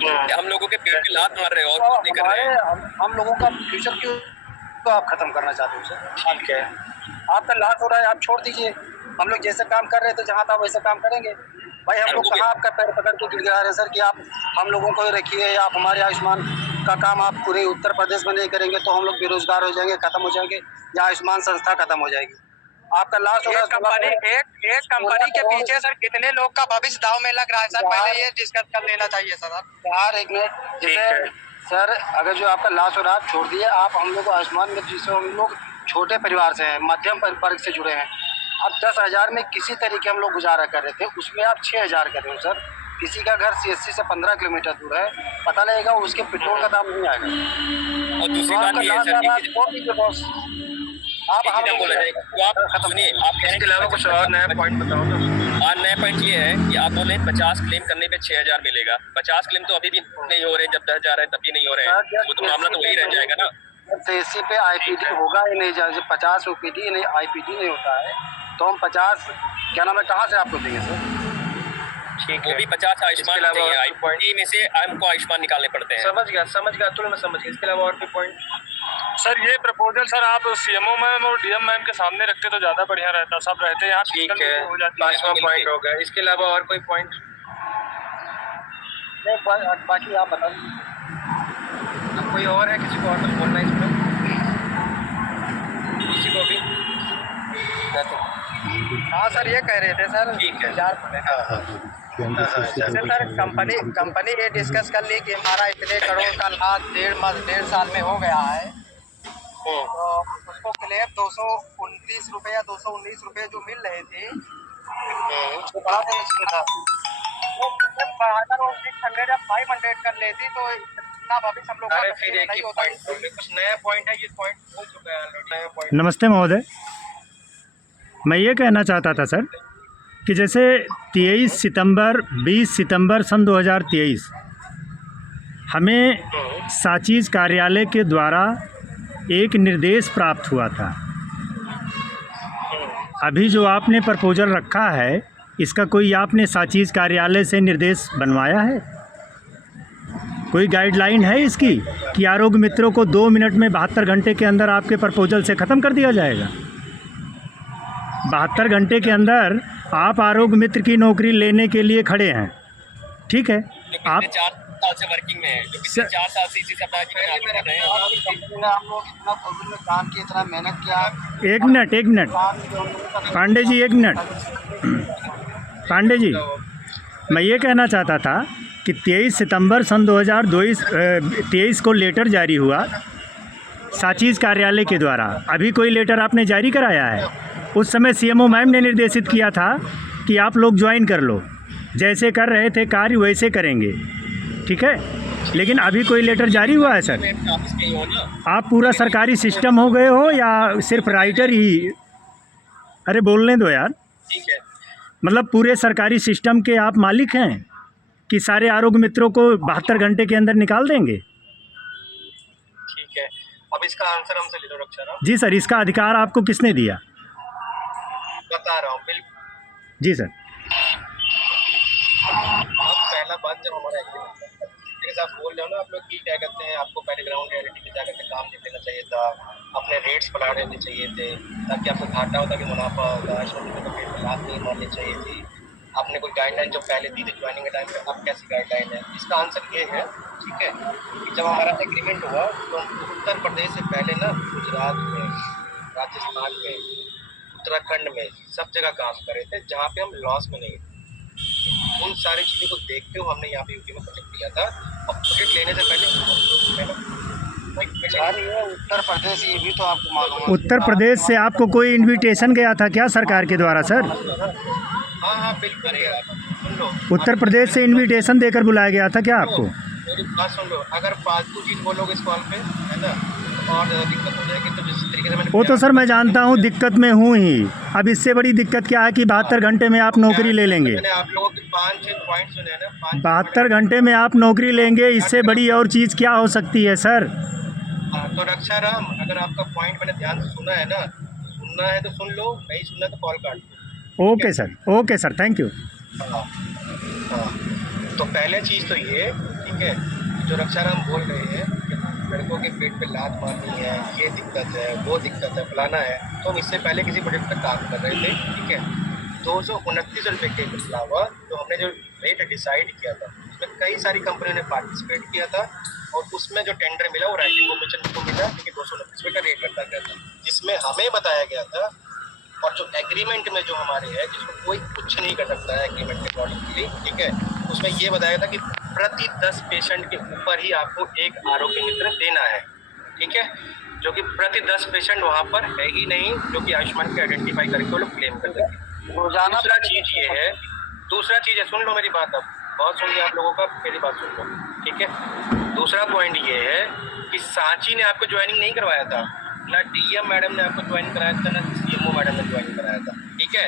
के पेट पे लात मार रहे हो और कुछ नहीं कर रहे हैं। हम लोगों का फ्यूचर क्यों तो आप खत्म करना चाहते हो सर? ठीक है, आपका लॉस हो रहा है, आप छोड़ दीजिए। हम लोग जैसे काम कर रहे थे, जहाँ था वैसे काम करेंगे भाई। हम लोग कहाँ आपका पैर पकड़ के गिड़गिड़ा रहे हैं सर कि आप हम लोगों को ही रखिए, या आप हमारे आयुष्मान का काम आप पूरे उत्तर प्रदेश में नहीं करेंगे तो हम लोग बेरोजगार हो जाएंगे, खत्म हो जाएंगे, या आयुष्मान संस्था खत्म हो जाएगी। आपका लॉस हो रहा है। एक कंपनी के पीछे सर कितने लोग का भविष्य दाव में लग रहा है सर, पहले ये डिस्कस कर लेना चाहिए सर। यार एक मिनट, जैसे सर अगर जो आपका लॉस हो रहा है छोड़ दिए आप। हम लोग आयुष्मान में जिससे हम लोग छोटे परिवार से हैं, मध्यम वर्ग से जुड़े हैं। अब 10,000 में किसी तरीके हम लोग गुजारा कर रहे थे, उसमें आप 6,000 कर रहे हो सर। किसी का घर CSC से 15 किलोमीटर दूर है, पता लगेगा उसके पेट्रोल का दाम नहीं आएगा। और दूसरी बात ये है सर आप हम सुनिए, आप इसके अलावा कुछ और नया पॉइंट बताओ ना। और नया पॉइंट ये है कि आप बोले 50 क्लेम करने पे 6,000 मिलेगा। 50 क्लेम तो अभी भी नहीं हो रहे, जब 10,000 है तब भी नहीं हो रहे हैं, वो तो मामला तो वही रह जाएगा ना। CSC पे IPD होगा ही नहीं, जब 50 OPD नहीं, IPD नहीं होता है तो हम 50 क्या नाम है कहाँ से आपको देंगे सर? ठीक है, वो भी 50 आयुष्मान चाहिए, IPD में से हमको आयुष्मान निकालने पड़ते हैं। समझ गया तुल, मैं समझ गया। इसके अलावा और भी पॉइंट सर? ये प्रपोजल सर आप CMO मैम और DM मैम के सामने रखते तो ज्यादा बढ़िया रहता, सब रहते यहाँ। ठीक है, 5वां पॉइंट हो गया। इसके अलावा और कोई पॉइंट? बाकी आप बता दीजिए। कोई और है? किसी को और कुछ बोलना है इसमें? किसी को भी? हाँ सर, ये कह रहे थे सर। ठीक है। सर कंपनी ये डिस्कस कर ली कि हमारा इतने करोड़ का लाभ 1.5 साल में हो गया है, तो उसको क्लेम 229 रुपये या 219 रुपये जो मिल रहे थे उसको बढ़ा देना चाहिए था। वो अगर वो 600 या 500 कर लेती तो इतना भविष्य हम लोग का फिर एक ही पॉइंट कुछ नया पॉइंट है। ये पॉइंट हो चुका है ऑलरेडी। नया पॉइंट। नमस्ते महोदय, मैं ये कहना चाहता था सर कि जैसे 23 सितंबर 20 सितंबर सन 2023 हमें साचीज़ कार्यालय के द्वारा एक निर्देश प्राप्त हुआ था। अभी जो आपने प्रपोजल रखा है, इसका कोई आपने साचीज़ कार्यालय से निर्देश बनवाया है? कोई गाइडलाइन है इसकी कि आरोग्य मित्रों को 2 मिनट में 72 घंटे के अंदर आपके प्रपोजल से ख़त्म कर दिया जाएगा? 72 घंटे के अंदर आप आरोग्य मित्र की नौकरी लेने के लिए खड़े हैं, ठीक है? आप 4 साल से वर्किंग में है, जो पिछले 4 साल से इसी सप्ताह की हम लोग इतना कोविड में काम किया, इतना मेहनत किया। एक मिनट पांडे जी, एक मिनट पांडे जी, मैं ये कहना चाहता था कि 23 सितंबर सन 2023 को लेटर जारी हुआ साचीज़ कार्यालय के द्वारा। अभी कोई लेटर आपने जारी कराया है? उस समय CMO मैम ने निर्देशित किया था कि आप लोग ज्वाइन कर लो, जैसे कर रहे थे कार्य वैसे करेंगे, ठीक है। लेकिन अभी कोई लेटर जारी हुआ है सर? ऑफिस में ही हो ना। आप पूरा सरकारी सिस्टम हो गए हो या सिर्फ राइटर ही? अरे बोलने दो यार। ठीक है, मतलब पूरे सरकारी सिस्टम के आप मालिक हैं कि सारे आरोग्य मित्रों को 72 घंटे के अंदर निकाल देंगे? ठीक है। अब इसका आंसर हमसे ले लो रक्षा राम। जी सर, इसका अधिकार आपको किसने दिया? बता रहा हूँ बिल्कुल। जी सर। अब पहला बात जब हमारा एग्रीमेंट जैसे आप बोल रहे हो ना आप लोग की क्या कहते हैं, आपको पहले ग्राउंड रियलिटी में जाकर के काम नहीं देना चाहिए था, अपने रेट्स बढ़ा देने चाहिए थे ताकि आपको घाटा होता कि मुनाफा होगा, छोटे को पेट पे लात नहीं मारनी चाहिए थी। आपने कोई गाइडलाइन जो पहले दी थी ज्वाइनिंग के टाइम पे, अब कैसी गाइडलाइन है? इसका आंसर ये है, ठीक है, कि जब हमारा एग्रीमेंट हुआ तो हम उत्तर प्रदेश से पहले ना गुजरात में, राजस्थान में, उत्तराखंड में सब जगह काम कर रहे थे जहाँ पे हम लॉस में नहीं थे। उन सारी चीज़ों को देखते हुए हमने यहाँ पे यूपी में प्रोजेक्ट लिया था। और प्रोजेक्ट लेने से पहले ये उत्तर प्रदेश, ये भी तो आपको मालूम है। उत्तर प्रदेश से आपको कोई इनविटेशन गया था क्या सरकार के द्वारा सर? हाँ हाँ बिल्कुल, सुन लो, उत्तर प्रदेश से इनविटेशन देकर बुलाया गया था क्या आपको? मेरी बात सुन लो, अगर फालतू चीज़ बोलोगे इस कॉल पे, है ना, और दिक्कत हो जाएगी। तो जिस तरीके से मैंने वो तो सर मैं जानता हूँ दिक्कत में हूँ ही। अब इससे बड़ी दिक्कत क्या है कि 72 घंटे में आप नौकरी ले लेंगे। मैंने आप लोगों के 5-6 पॉइंट सुने हैं ना, 72 घंटे में आप नौकरी लेंगे, इससे बड़ी और चीज़ क्या हो सकती है सर? तो रक्षा राम, अगर आपका पॉइंट मैंने ध्यान से सुना है ना, सुनना है तो सुन लो, नहीं सुनना तो कॉल काट दो। Okay sir, thank you. हाँ, तो पहले चीज़ तो ये, ठीक है, जो रक्षा राम बोल रहे हैं कि लड़कों के पेट पे लात मारनी है, ये दिक्कत है, वो दिक्कत है, फलाना है, तो हम इससे पहले किसी प्रोजेक्ट पर काम कर रहे थे, ठीक है। 229 रुपये के अलावा जो हमने जो रेट डिसाइड किया था उसमें कई सारी कंपनियों ने पार्टिसिपेट किया था और उसमें जो टेंडर मिला वो राइटिंग कमीशन को मिला, क्योंकि 229 रुपये का रेट रखा गया था, जिसमें हमें बताया गया था। और जो एग्रीमेंट में जो हमारे है, जिसको कोई कुछ नहीं कर सकता है एग्रीमेंट के अकॉर्डिंगली, ठीक है, उसमें ये बताया था कि प्रति 10 पेशेंट के ऊपर ही आपको एक आरोग्य मित्र देना है, ठीक है, जो कि प्रति 10 पेशेंट वहाँ पर है ही नहीं, जो कि आयुष्मान को आइडेंटिफाई करके वो लोग क्लेम कर सकें। दूसरा चीज़ है, सुन लो मेरी बात, अब बहुत सुन लिया आप लोगों का, मेरी बात सुन लो, ठीक है। दूसरा पॉइंट ये है कि सांची ने आपको ज्वाइनिंग नहीं करवाया था, ना डीएम मैडम ने आपको ज्वाइन कराया था, ना सीएमओ मैडम ने ज्वाइन कराया था, ठीक है।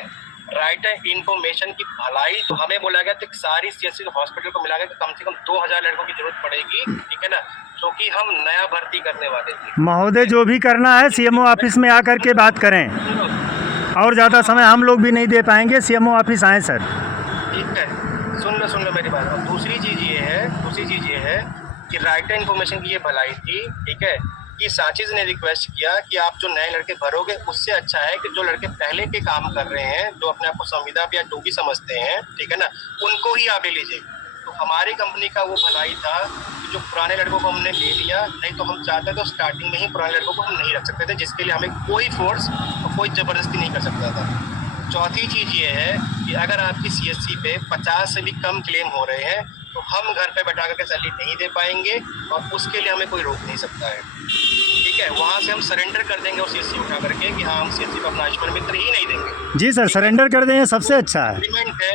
राइट है, इन्फॉर्मेशन की भलाई तो हमें बोला गया था कि सारी सीएससी हॉस्पिटल को मिला के कम से कम 2000 लड़कों की जरूरत पड़ेगी, ठीक है ना, जो कि हम नया भर्ती करने वाले थे। महोदय जो भी करना है सीएमओ ऑफिस में आकर के बात करें, और ज़्यादा समय हम लोग भी नहीं दे पाएंगे, सीएमओ ऑफिस आएँ सर। ठीक है, सुन लो मेरी बात। और दूसरी चीज़ ये है कि राइट इन्फॉर्मेशन की ये भलाई थी, ठीक है, कि सांचीज ने रिक्वेस्ट किया कि आप जो नए लड़के भरोगे उससे अच्छा है कि जो लड़के पहले के काम कर रहे हैं, जो अपने आप को संविदा या डोगी समझते हैं, ठीक है ना, उनको ही आप ले लीजिए। तो हमारी कंपनी का वो भलाई था कि जो पुराने लड़कों को हमने ले लिया, नहीं तो हम चाहते तो स्टार्टिंग में ही पुराने लड़कों को हम नहीं रख सकते थे, जिसके लिए हमें कोई फोर्स और कोई ज़बरदस्ती नहीं कर सकता था। चौथी चीज़ ये है कि अगर आपकी सीएससी पे 50 से भी कम क्लेम हो रहे हैं तो हम घर पे बैठा करके सैलरी नहीं दे पाएंगे और उसके लिए हमें कोई रोक नहीं सकता है, ठीक है। वहाँ से हम सरेंडर कर देंगे और सीएससी उठा करके कि हाँ हम सीएससी को अपना आयुष्मान मित्र ही नहीं देंगे। जी सर, सरेंडर कर दें, सबसे अच्छा है। एग्रीमेंट है,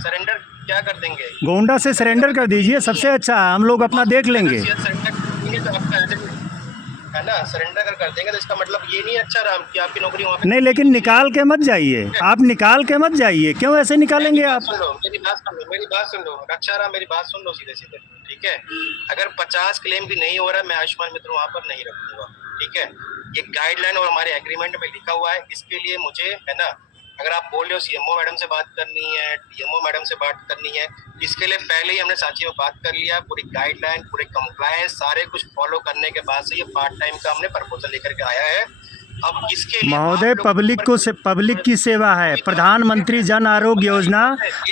सरेंडर क्या कर देंगे? गोंडा से सरेंडर कर दीजिए, सबसे अच्छा है, हम लोग अपना देख लेंगे। सरेंडर करेंगे तो आपका है ना, सरेंडर कर देंगे तो इसका मतलब ये नहीं अच्छा राम कि आपकी नौकरी वहाँ पे नहीं, लेकिन निकाल के मत जाइए, आप निकाल के मत जाइए, क्यों ऐसे निकालेंगे आप? सुन लो मेरी बात सुन लो रक्षा राम, मेरी बात सुन लो सीधे, ठीक है। अगर 50 क्लेम भी नहीं हो रहा है, मैं आयुष्मान मित्र वहाँ पर नहीं रखूंगा, ठीक है। ये गाइडलाइन और हमारे एग्रीमेंट में लिखा हुआ है, इसके लिए मुझे, है ना, अगर आप बोल रहे हो सीएमओ मैडम से बात करनी है, डीएमओ मैडम से बात करनी है, इसके लिए पहले ही हमने सांची में बात कर लिया, पूरी गाइडलाइन, पूरे कंप्लायंस सारे कुछ फॉलो करने के बाद से ये पार्ट टाइम का हमने प्रपोजल लेकर के आया है। अब इसके लिए महोदय पब्लिक की सेवा है, प्रधानमंत्री जन आरोग्य योजना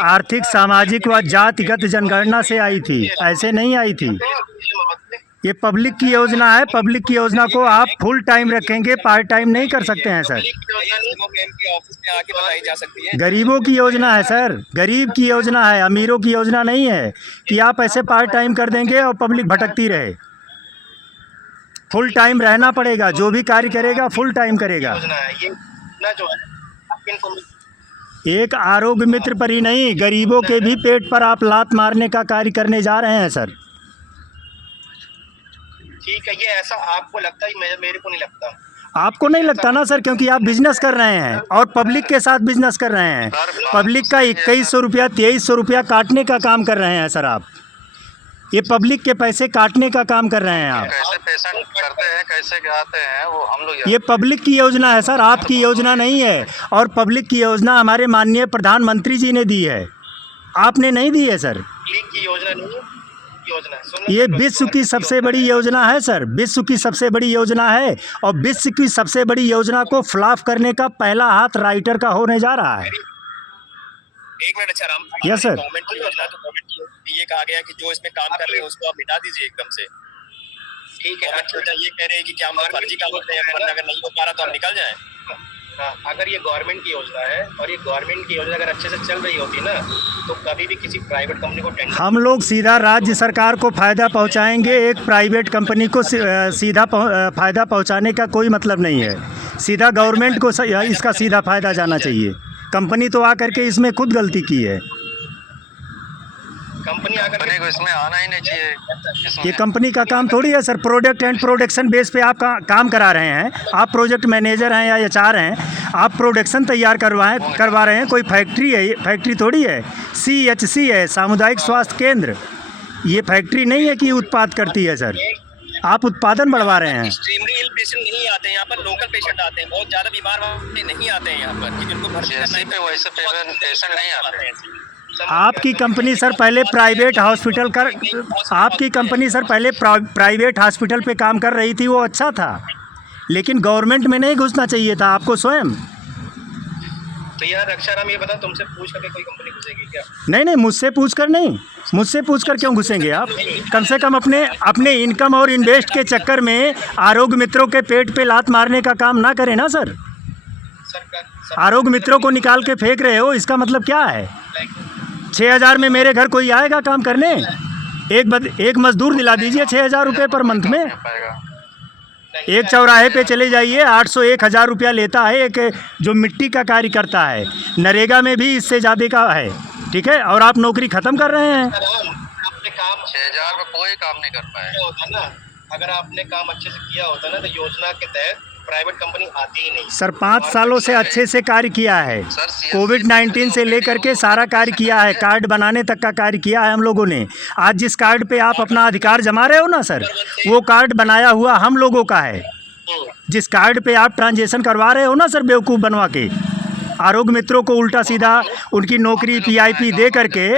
आर्थिक, सामाजिक व जातिगत जनगणना से आई थी, ऐसे नहीं आई थी। ये पब्लिक की योजना है, पब्लिक की योजना को आप फुल टाइम रखेंगे, पार्ट टाइम नहीं कर सकते हैं सर। गरीबों की योजना है सर, गरीब की योजना है, अमीरों की योजना नहीं है कि आप ऐसे पार्ट टाइम कर देंगे और पब्लिक भटकती रहे। फुल टाइम रहना पड़ेगा, जो भी कार्य करेगा फुल टाइम करेगा। एक आरोग्य मित्र पर ही नहीं, गरीबों के भी पेट पर आप लात मारने का कार्य करने जा रहे हैं सर। ठीक है, ये ऐसा आपको लगता है, मेरे को नहीं लगता। आपको नहीं लगता ना सर, क्योंकि आप बिजनेस कर रहे हैं और पब्लिक के साथ बिजनेस कर रहे हैं। पब्लिक का 2100 रुपया 2300 रुपया काटने का काम कर रहे हैं सर आप। ये पब्लिक के पैसे काटने का काम कर रहे हैं आप। कैसे पेशेंट करते हैं, कैसे आते हैं, वो हम लोग ये पब्लिक की योजना है सर, आपकी योजना नहीं है। और पब्लिक की योजना हमारे माननीय प्रधानमंत्री जी ने दी है, आपने नहीं दी है सर। पब्लिक की योजना नहीं है, योजना ये विश्व की सबसे बड़ी योजना है सर, विश्व की सबसे बड़ी योजना है। और विश्व की सबसे बड़ी योजना को फ्लॉप करने का पहला हाथ राइटर का होने जा रहा है। एक मिनट अच्छा राम, यस सर। गवर्नमेंट की योजना तो गवर्नमेंट की ये कहा गया कि जो इसमें काम कर रहे हैं उसको आप मिटा दीजिए एकदम से। ठीक है, गवर्नमेंट की योजना ये कह रहे हैं कि क्या हम लोग फर्जी काम करते हैं, वरना अगर नहीं हो पा रहा तो हम निकल जाएं। हाँ, अगर ये गवर्नमेंट की योजना है और ये गवर्नमेंट की योजना अगर अच्छे से चल रही होती ना, तो कभी भी किसी प्राइवेट कंपनी को टेंडर, हम लोग सीधा राज्य सरकार को फ़ायदा पहुंचाएंगे, एक प्राइवेट कंपनी को सीधा फ़ायदा पहुंचाने का कोई मतलब नहीं है। सीधा गवर्नमेंट को इसका सीधा फ़ायदा जाना चाहिए। कंपनी तो आकर के इसमें खुद गलती की है। कंपनी आकर कंपनी को इसमें आना ही नहीं चाहिए। ये कंपनी का काम थोड़ी है sir, product and production base पे आप काम करा रहे हैं। आप प्रोजेक्ट मैनेजर हैं या HR हैं, आप प्रोडक्शन तैयार करवा रहे हैं। कोई फैक्ट्री है, फैक्ट्री थोड़ी है। CHC है, सामुदायिक स्वास्थ्य केंद्र। ये फैक्ट्री नहीं है कि उत्पाद करती है सर, आप उत्पादन बढ़वा रहे हैं। एक्सट्रीमली इल पेशेंट नहीं आते हैं यहाँ पर, लोकल पेशेंट आते हैं। बहुत ज़्यादा बीमार वाले नहीं आते हैं यहाँ पर कि जिनको भर्ती करना है, पे वैसे पेशेंट नहीं आते हैं। आपकी कंपनी सर पहले प्राइवेट हॉस्पिटल आपकी कंपनी सर पहले प्राइवेट हॉस्पिटल पे काम कर रही थी, वो अच्छा था। लेकिन गवर्नमेंट में नहीं घुसना चाहिए था आपको स्वयं। तो यार रक्षाराम, ये बता, तुमसे पूछ करके कोई कंपनी घुसेगी क्या? नहीं, मुझसे पूछकर नहीं, मुझसे पूछकर क्यों घुसेंगे आप? कम से कम अपने इनकम और इन्वेस्ट के चक्कर में आरोग्य मित्रों के पेट पे लात मारने का काम ना करें ना सर। आरोग्य मित्रों को निकाल के फेंक रहे हो, इसका मतलब क्या है? 6000 में मेरे घर कोई आएगा काम करने? एक मजदूर दिला दीजिए 6000 रुपये पर मंथ में। एक चौराहे पे चले जाइए, 800-1000 रुपया लेता है एक जो मिट्टी का कार्य करता है। नरेगा में भी इससे ज़्यादा का है, ठीक है। और आप नौकरी ख़त्म कर रहे हैं। आपने काम 6000 में कोई काम नहीं कर पाया होता ना, अगर आपने काम अच्छे से किया होता ना, तो योजना के तहत प्राइवेट कंपनी आती ही नहीं। सर 5 सालों से अच्छे से कार्य किया है। कोविड-19 से लेकर के सारा कार्य किया है, कार्ड बनाने तक का कार्य किया है हम लोगों ने। आज जिस कार्ड पे आप अपना अधिकार जमा रहे हो ना सर, वो कार्ड बनाया हुआ हम लोगों का है। जिस कार्ड पे आप ट्रांजेक्शन करवा रहे हो ना सर बेवकूफ़ बनवा के, आरोग्य मित्रों को उल्टा सीधा उनकी नौकरी PIP दे करके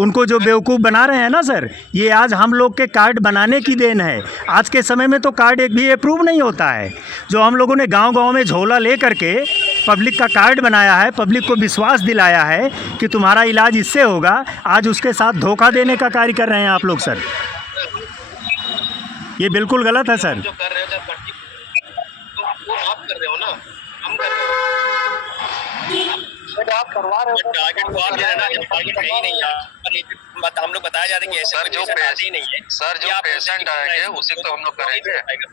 उनको जो बेवकूफ़ बना रहे हैं ना सर, ये आज हम लोग के कार्ड बनाने की देन है। आज के समय में तो कार्ड एक भी अप्रूव नहीं होता है। जो हम लोगों ने गांव-गांव में झोला ले करके पब्लिक का कार्ड बनाया है, पब्लिक को विश्वास दिलाया है कि तुम्हारा इलाज इससे होगा, आज उसके साथ धोखा देने का कार्य कर रहे हैं आप लोग सर। ये बिल्कुल गलत है सर। जो कर रहे हो, जब भर्ती तो वो आप कर रहे हो ना, हम कर रहे हो। आप करवा रहे हो, टारगेट को आप ले लेना, जब टारगेट है ही नहीं यार। हम लोग बताया जाता है कि ऐसे सर जो पेशेंट नहीं है सर जो पेशेंट आएंगे उसी को हम लोग करेंगे। टारगेट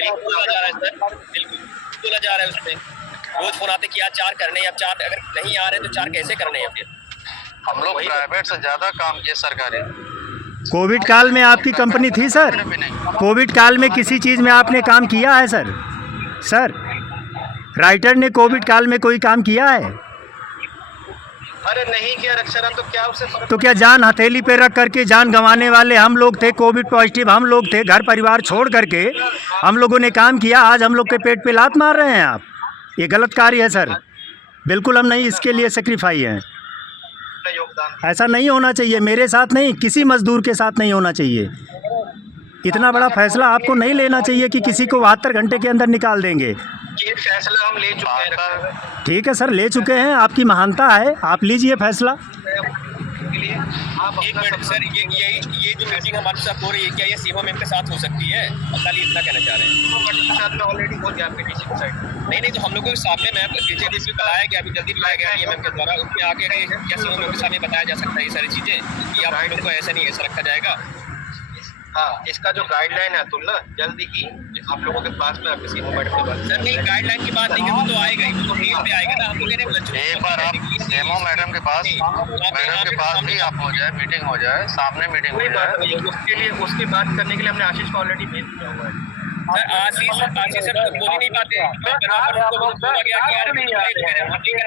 बिल्कुल बोला जा रहा है सर, बिल्कुल बोला जा रहा है उसमें। रोज फोन आते कि यार 4 करने हैं, अब 4 अगर नहीं आ रहे तो 4 कैसे करने हैं फिर? हम लोग प्राइवेट से ज़्यादा काम किए सरकारी। कोविड काल में आपकी कंपनी थी सर? कोविड काल में किसी चीज़ में आपने काम किया है सर? सर राइटर ने कोविड काल में कोई काम किया है? अरे नहीं किया रक्षाराम, तो क्या उससे फर्क? तो क्या जान हथेली पे रख करके जान गंवाने वाले हम लोग थे, कोविड पॉजिटिव हम लोग थे, घर परिवार छोड़ करके हम लोगों ने काम किया, आज हम लोग के पेट पे लात मार रहे हैं आप? ये गलत कार्य है सर, बिल्कुल हम नहीं इसके लिए सेक्रीफाई हैं। योगदान ऐसा नहीं होना चाहिए, मेरे साथ नहीं, किसी मजदूर के साथ नहीं होना चाहिए। इतना बड़ा फैसला आपको नहीं लेना चाहिए कि किसी को 72 घंटे के अंदर निकाल देंगे। ये फैसला हम ले चुके हैं रक्षाराम। ठीक है सर, ले चुके हैं, आपकी महानता है, आप लीजिए फैसला। के लिए आप एक मिनट सर, ये जो मीटिंग हमारे साथ हो रही है, क्या ये सीएम एम के साथ हो सकती है? खाली इतना कहना चाह रहे हैं। के साथ में ऑलरेडी हो गया आपके डीसी की साइड। नहीं तो हम लोगों के सामने मैं पीछे डीसी बुलाया गया, अभी जल्दी बुलाया गया डीएम के द्वारा, उसमें आके क्या सीएम एम के सामने बताया जा सकता है ये सारी चीज़ें कि आप लोग को ऐसा नहीं ऐसा रखा जाएगा? हाँ, इसका जो गाइडलाइन है अतुल ना, जल्दी ही आप लोगों के पास में आपके सीएमओ मैडम के पास। सर नहीं, गाइडलाइन की बात नहीं है, वो तो आएगा ही, वो तो फील्ड पे आएगा ना। हम लोग कह रहे हैं एक बार आप सीएमओ मैडम के पास भी आप हो जाए, मीटिंग हो जाए, सामने मीटिंग हो कोई बात जाए। नहीं है, उसके लिए उसकी बात करने के लिए हमने आशीष को ऑलरेडी भेज दिया हुआ है। सर आशीष सर तो बोल ही नहीं पाते। बराबर उनको बोला गया कि यार हम नहीं कर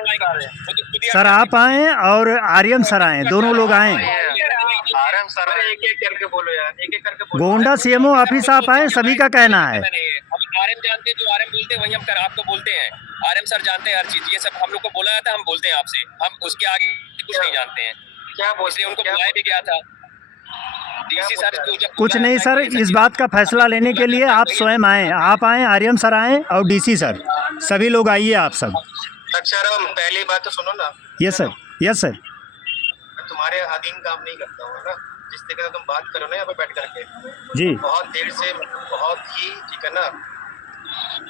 पाएंगे, वो तो खुद ही सर आप आएँ और आर्यन सर आएँ, दोनों लोग आएँ। आरएम सर अरे एक एक करके बोलो यार, एक एक करके बोलो। गोंडा सीएमओ ऑफिस आप आएँ, सभी का कहना है। हम आरएम जानते हैं, जो आरएम बोलते हैं वही हम आपको बोलते हैं। आरएम सर जानते हैं हर चीज, ये सब हम लोग को बोला जाता है, हम बोलते हैं आपसे, हम उसके आगे कुछ नहीं जानते हैं। क्या बोलते इसलिए हो, उनको क्या बुलाया भी गया था डीसी सर को। जब कुछ नहीं सर, इस बात का फैसला लेने के लिए आप स्वयं आएँ, आप आएँ, आर्यन सर आएँ और डीसी सर, सभी लोग आइए आप सब। अक्षरम, पहली बात तो सुनो ना, यस सर, यस सर। मैं तुम्हारे अधीन काम नहीं करता हूँ ना। जिस तरीके से तुम बात करो ना यहाँ पे बैठ करके, जी बहुत देर से, बहुत ही, ठीक है ना,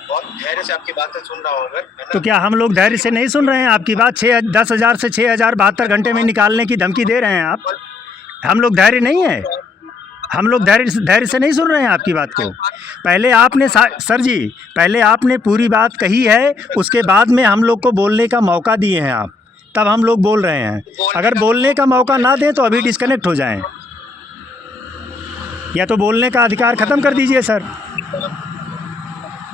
बहुत धैर्य से आपकी बातें सुन रहा हूँ अगर, है तो ना। क्या हम लोग धैर्य से नहीं सुन रहे हैं आपकी बात? 10,000 से 6,072 घंटे में निकालने की धमकी दे रहे हैं आप। हम लोग धैर्य नहीं है, हम लोग धैर्य से नहीं सुन रहे हैं आपकी बात को। पहले आपने सर जी, पहले आपने पूरी बात कही है, उसके बाद में हम लोग को बोलने का मौका दिए हैं आप, तब हम लोग बोल रहे हैं। अगर बोलने का मौका ना दें तो अभी डिस्कनेक्ट हो जाएं, या तो बोलने का अधिकार ख़त्म कर दीजिए सर।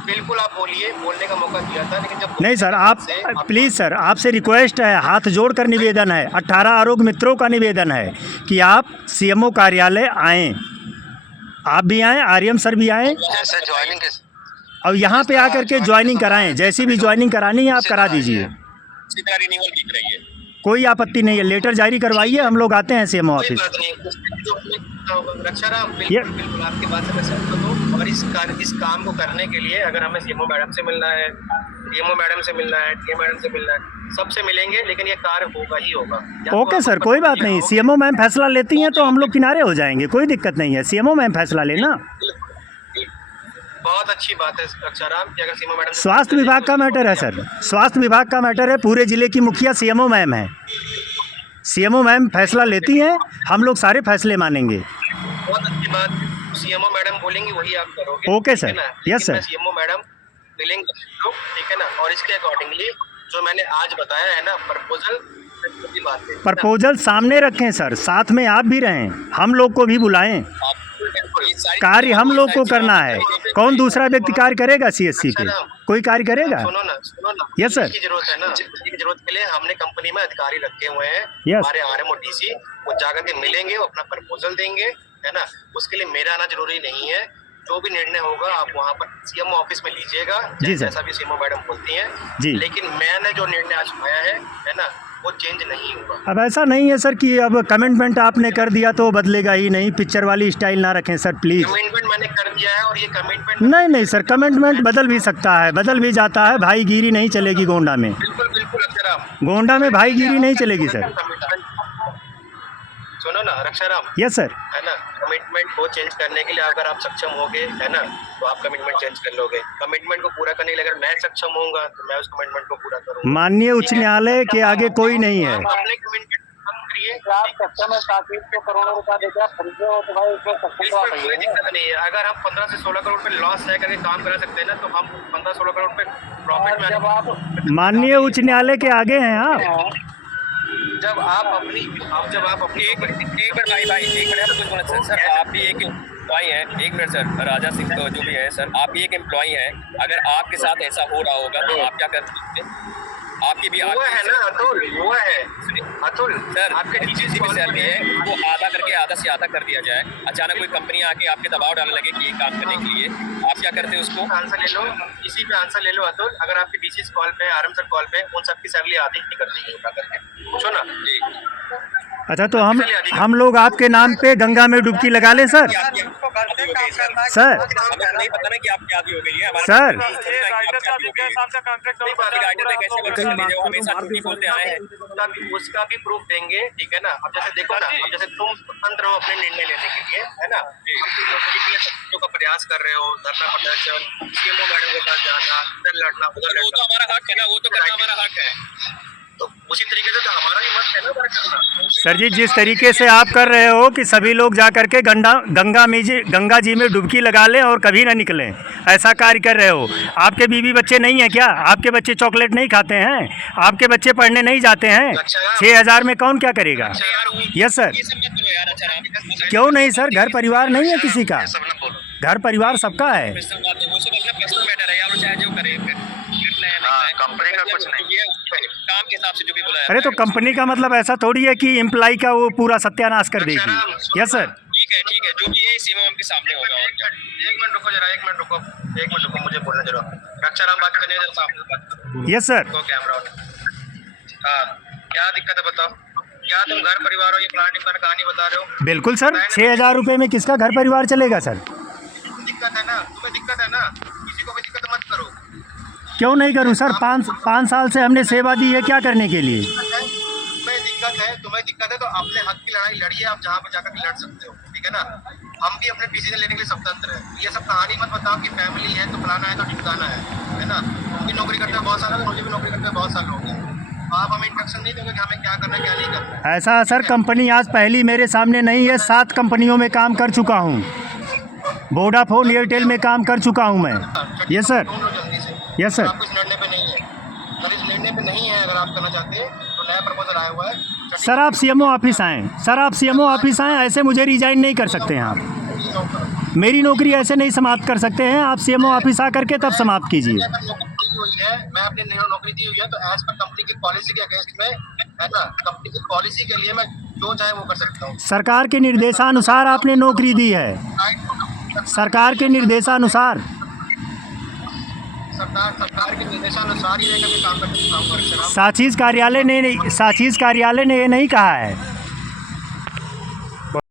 बिल्कुल आप बोलिए, बोलने का मौका दिया था, लेकिन जब नहीं सर, आप प्लीज़ सर, आपसे रिक्वेस्ट है, हाथ जोड़कर निवेदन है, 18 आरोग्य मित्रों का निवेदन है कि आप सीएमओ कार्यालय आएँ, आप भी आएँ, आर्यन सर भी आएँ जैसे ज्वाइनिंग के और यहाँ पे आकर के ज्वाइनिंग कराएं। जैसी भी ज्वाइनिंग करानी है आप करा दीजिए, सीधा रिन्यूअल दिख रही है। कोई आपत्ति नहीं है। लेटर जारी करवाइए, हम लोग आते हैं सीएमओ कोई ऑफिस। बात नहीं, जो हमने किया होगा। रक्षाराम, बिल्कुल बिल्कुल आपकी बात से मैं सहमत हूँ। और इस काम को करने के लिए अगर हमें सीएमओ मैडम से मिलना है, डीएमओ मैडम से मिलना है, डीएम मैडम से मिलना है, सबसे मिलेंगे, लेकिन ये कार्य होगा ही होगा। ओके सर, कोई बात नहीं। सीएमओ मैम फैसला लेती हैं तो हम लोग किनारे हो जाएंगे, कोई दिक्कत नहीं है। सीएमओ मैम फैसला लेना, बहुत अच्छी बात है रक्षाराम कि अगर सीएमओ मैडम, स्वास्थ्य विभाग का मैटर है सर, स्वास्थ्य विभाग का मैटर है। पूरे जिले की मुखिया सीएमओ मैम है, सीएमओ मैम फैसला लेती हैं, हम लोग सारे फैसले मानेंगे। बहुत अच्छी बात, सीएमओ मैडम बोलेंगी वही आप करोगे। ओके ठीक है सर, ना? यस लेकिन सर। सीएमओ मैडम मिलेंगे, ठीक है ना, और इसके अकॉर्डिंगली जो मैंने आज बताया है ना प्रपोजल, की बात है प्रपोजल सामने रखें सर, साथ में आप भी रहें, हम लोग को भी बुलाएं। कार्य हम लोग को करना है, कौन दूसरा व्यक्ति कार्य करेगा सीएससी पे? कोई कार्य करेगा? सुनो ना, यस सर। की जरूरत है ना, की जरूरत के लिए हमने कंपनी में अधिकारी रखे हुए हैं, यस। हमारे आरएम और डीसी, वो जाकर के मिलेंगे, वो अपना प्रपोजल देंगे, है ना। उसके लिए मेरा आना जरूरी नहीं है, जो भी निर्णय होगा आप वहाँ पर सीएमओ ऑफिस में लीजिएगा, जी सर। जैसा भी सीएमओ मैडम बोलती हैं जी। लेकिन मैंने जो निर्णय आज उठाया है ना, वो चेंज नहीं होगा। अब ऐसा नहीं है सर कि अब कमिटमेंट आपने कर दिया तो बदलेगा ही नहीं, पिक्चर वाली स्टाइल ना रखें सर प्लीज़। कमिटमेंट मैंने कर दिया है और ये कमिटमेंट नहीं सर, कमिटमेंट बदल भी सकता है, बदल भी जाता है। भाईगिरी नहीं चलेगी गोंडा में, बिल्कुल बिल्कुल रक्षाराम, गोंडा में भाईगिरी नहीं चलेगी सर। सुनो ना रक्षाराम, यस सर। है ना, कमिटमेंट को चेंज करने के लिए अगर आप सक्षम होगे, है ना, तो आप कमिटमेंट चेंज कर लोगे। कमिटमेंट को पूरा करने के लिए अगर मैं सक्षम होऊंगा तो मैं उस कमिटमेंट को पूरा करूंगा। माननीय उच्च न्यायालय के आगे कोई नहीं है। आप अपने कमिटमेंट करिए, आप सक्षम है, 700 करोड़ रुपया देकर आप खरीदे हो तो भाई उसमें सक्षम तो आप कोई दिक्कत नहीं है। अगर हम 15 से 16 करोड़ पे लॉस तय करके काम करा सकते हैं ना, तो हम 15-16 करोड़ पे प्रॉफिट में, जब आप माननीय उच्च न्यायालय के आगे हैं आप। जब आप अपनी एक मिनट भाई एक मिनट कुछ बोला सर, आप भी एक एम्प्लॉई हैं। एक मिनट सर, राजा सिंह तो जो भी है सर, आप भी एक एम्प्लॉई हैं। अगर आपके साथ ऐसा हो रहा होगा तो आप क्या कर सकते हैं? आपकी भी हुआ है ना अतुल, हुआ है अतुल सर, आपके जितनी भी सैलरी है वो आधा करके आधा से आधा कर दिया जाए। अचानक कोई कंपनी आके आपके दबाव डालने लगे कि ये काम करने के लिए, आप क्या करते हैं उसको? आंसर ले लो, इसी पे आंसर ले लो अतुल। अगर आपके डीसी कॉल पे, आरएम सर कॉल पे, उन सबकी सैलरी आधी ही कर देंगे उठा करके, पूछो ना जी। अच्छा, तो हम लोग आपके नाम पे गंगा में डुबकी लगा लें सर? सर नहीं पता ना कि आपकी आदि हो गई है सर। उसका भी प्रूफ देंगे, ठीक है ना। अब जैसे देखो ना, अब जैसे तुम स्वतंत्र हो अपने निर्णय लेने के लिए, है ना, का प्रयास कर रहे हो, धरना प्रदर्शन, सीएमओ मैडम के पास जाना, इधर लड़ना, उधर वो तो हमारा हक है ना, वो तो करना हमारा हक है। तो उसी तरीके से तो हमारा भी मत है ना वर्क करना। सर जी, जिस तरीके से आप कर रहे हो कि सभी लोग जा करके गंगा जी में डुबकी लगा लें और कभी ना निकलें, ऐसा कार्य कर रहे हो। आपके बीवी बच्चे नहीं हैं क्या? आपके बच्चे चॉकलेट नहीं खाते हैं? आपके बच्चे पढ़ने नहीं जाते हैं? 6,000 में कौन क्या करेगा? Yes sir. ये सब मत करो यार। अच्छा आप क्यों नहीं सर? घर परिवार नहीं है किसी का? सब ना बोलो। घर परिवार सबका है। वो सब अपना पर्सनल मैटर है यार, वो चाहे जो करे फिर ले या हाँ, नहीं ले। कंपनी का कुछ नहीं। ये काम के हिसाब से जो भी बोला अरे तो कंपनी का मतलब ऐसा थोड़ी है कि एम्प्लॉय का वो पूरा सत्यानाश कर देगी। Yes sir. ठीक है, जो भी है सीएम के सामने होगा। और क्या? एक मिनट रुको जरा, एक मिनट रुको, मुझे बोलना जरा। रक्षाराम बात करने जरा, सामने बात करो। Yes sir. तो कैमरा ऑन। हाँ, क्या दिक्कत है बताओ? क्या तुम घर परिवार हो, ये प्लानिंग का कहानी बता रहे हो? बिल्कुल सर। 6,000 रुपये में किसका घर परिवार चलेगा सर? दिक्कत है ना, तुम्हें दिक्कत है ना, किसी को भी दिक्कत मत करो। क्यों नहीं करूं सर? 5 साल से हमने सेवा दी है, क्या करने के लिए? तुम्हें दिक्कत है तो अपने हक की लड़ाई लड़िए, आप जहाँ पे जाकर लड़ सकते हो, ठीक है ना। हम भी अपने डिसीजन लेने के लिए स्वतंत्र है। ये सब कहानी मत बताओ कि फैमिली है तो फलाना है तो ठिकाना है ना। तुम भी नौकरी करते हो बहुत साल, मुझे भी नौकरी करते हो बहुत साल हो गए। आप हमें इंस्ट्रक्शन नहीं दोगे कि हमें क्या करना है क्या नहीं करना है। ऐसा सर, कंपनी आज पहली मेरे सामने नहीं है, 7 कंपनियों में काम कर चुका हूँ। वोडाफोन एयरटेल में काम कर चुका हूँ मैं। Yes sir. ढूंढ लो जल्दी से। Yes sir. आपको इस लड़ने पे नहीं है, अगर इस लड़ने पे नहीं है, अगर आप करना चाहते हैं तो नया प्रपोजल आया हुआ है। सर आप सीएमओ ऑफिस आएँ, सर आप सीएमओ ऑफिस आएँ, ऐसे मुझे रिजाइन नहीं कर सकते हैं आप। मेरी नौकरी ऐसे नहीं समाप्त कर सकते हैं आप। सीएमओ ऑफिस आकर के तब समाप्त कीजिए। मैं अपनी नौकरी दी हुई है तो एज पर कंपनी की पॉलिसी के अगेंस्ट में है ना, कंपनी की पॉलिसी के लिए मैं जो चाहे वो कर सकता हूँ। सरकार के निर्देशानुसार आपने नौकरी दी है। सरकार के निर्देशानुसार। सरकार के निर्देशानुसार ही रहकर मैं काम करता हूँ। साचीज कार्यालय ने ये नहीं कहा है।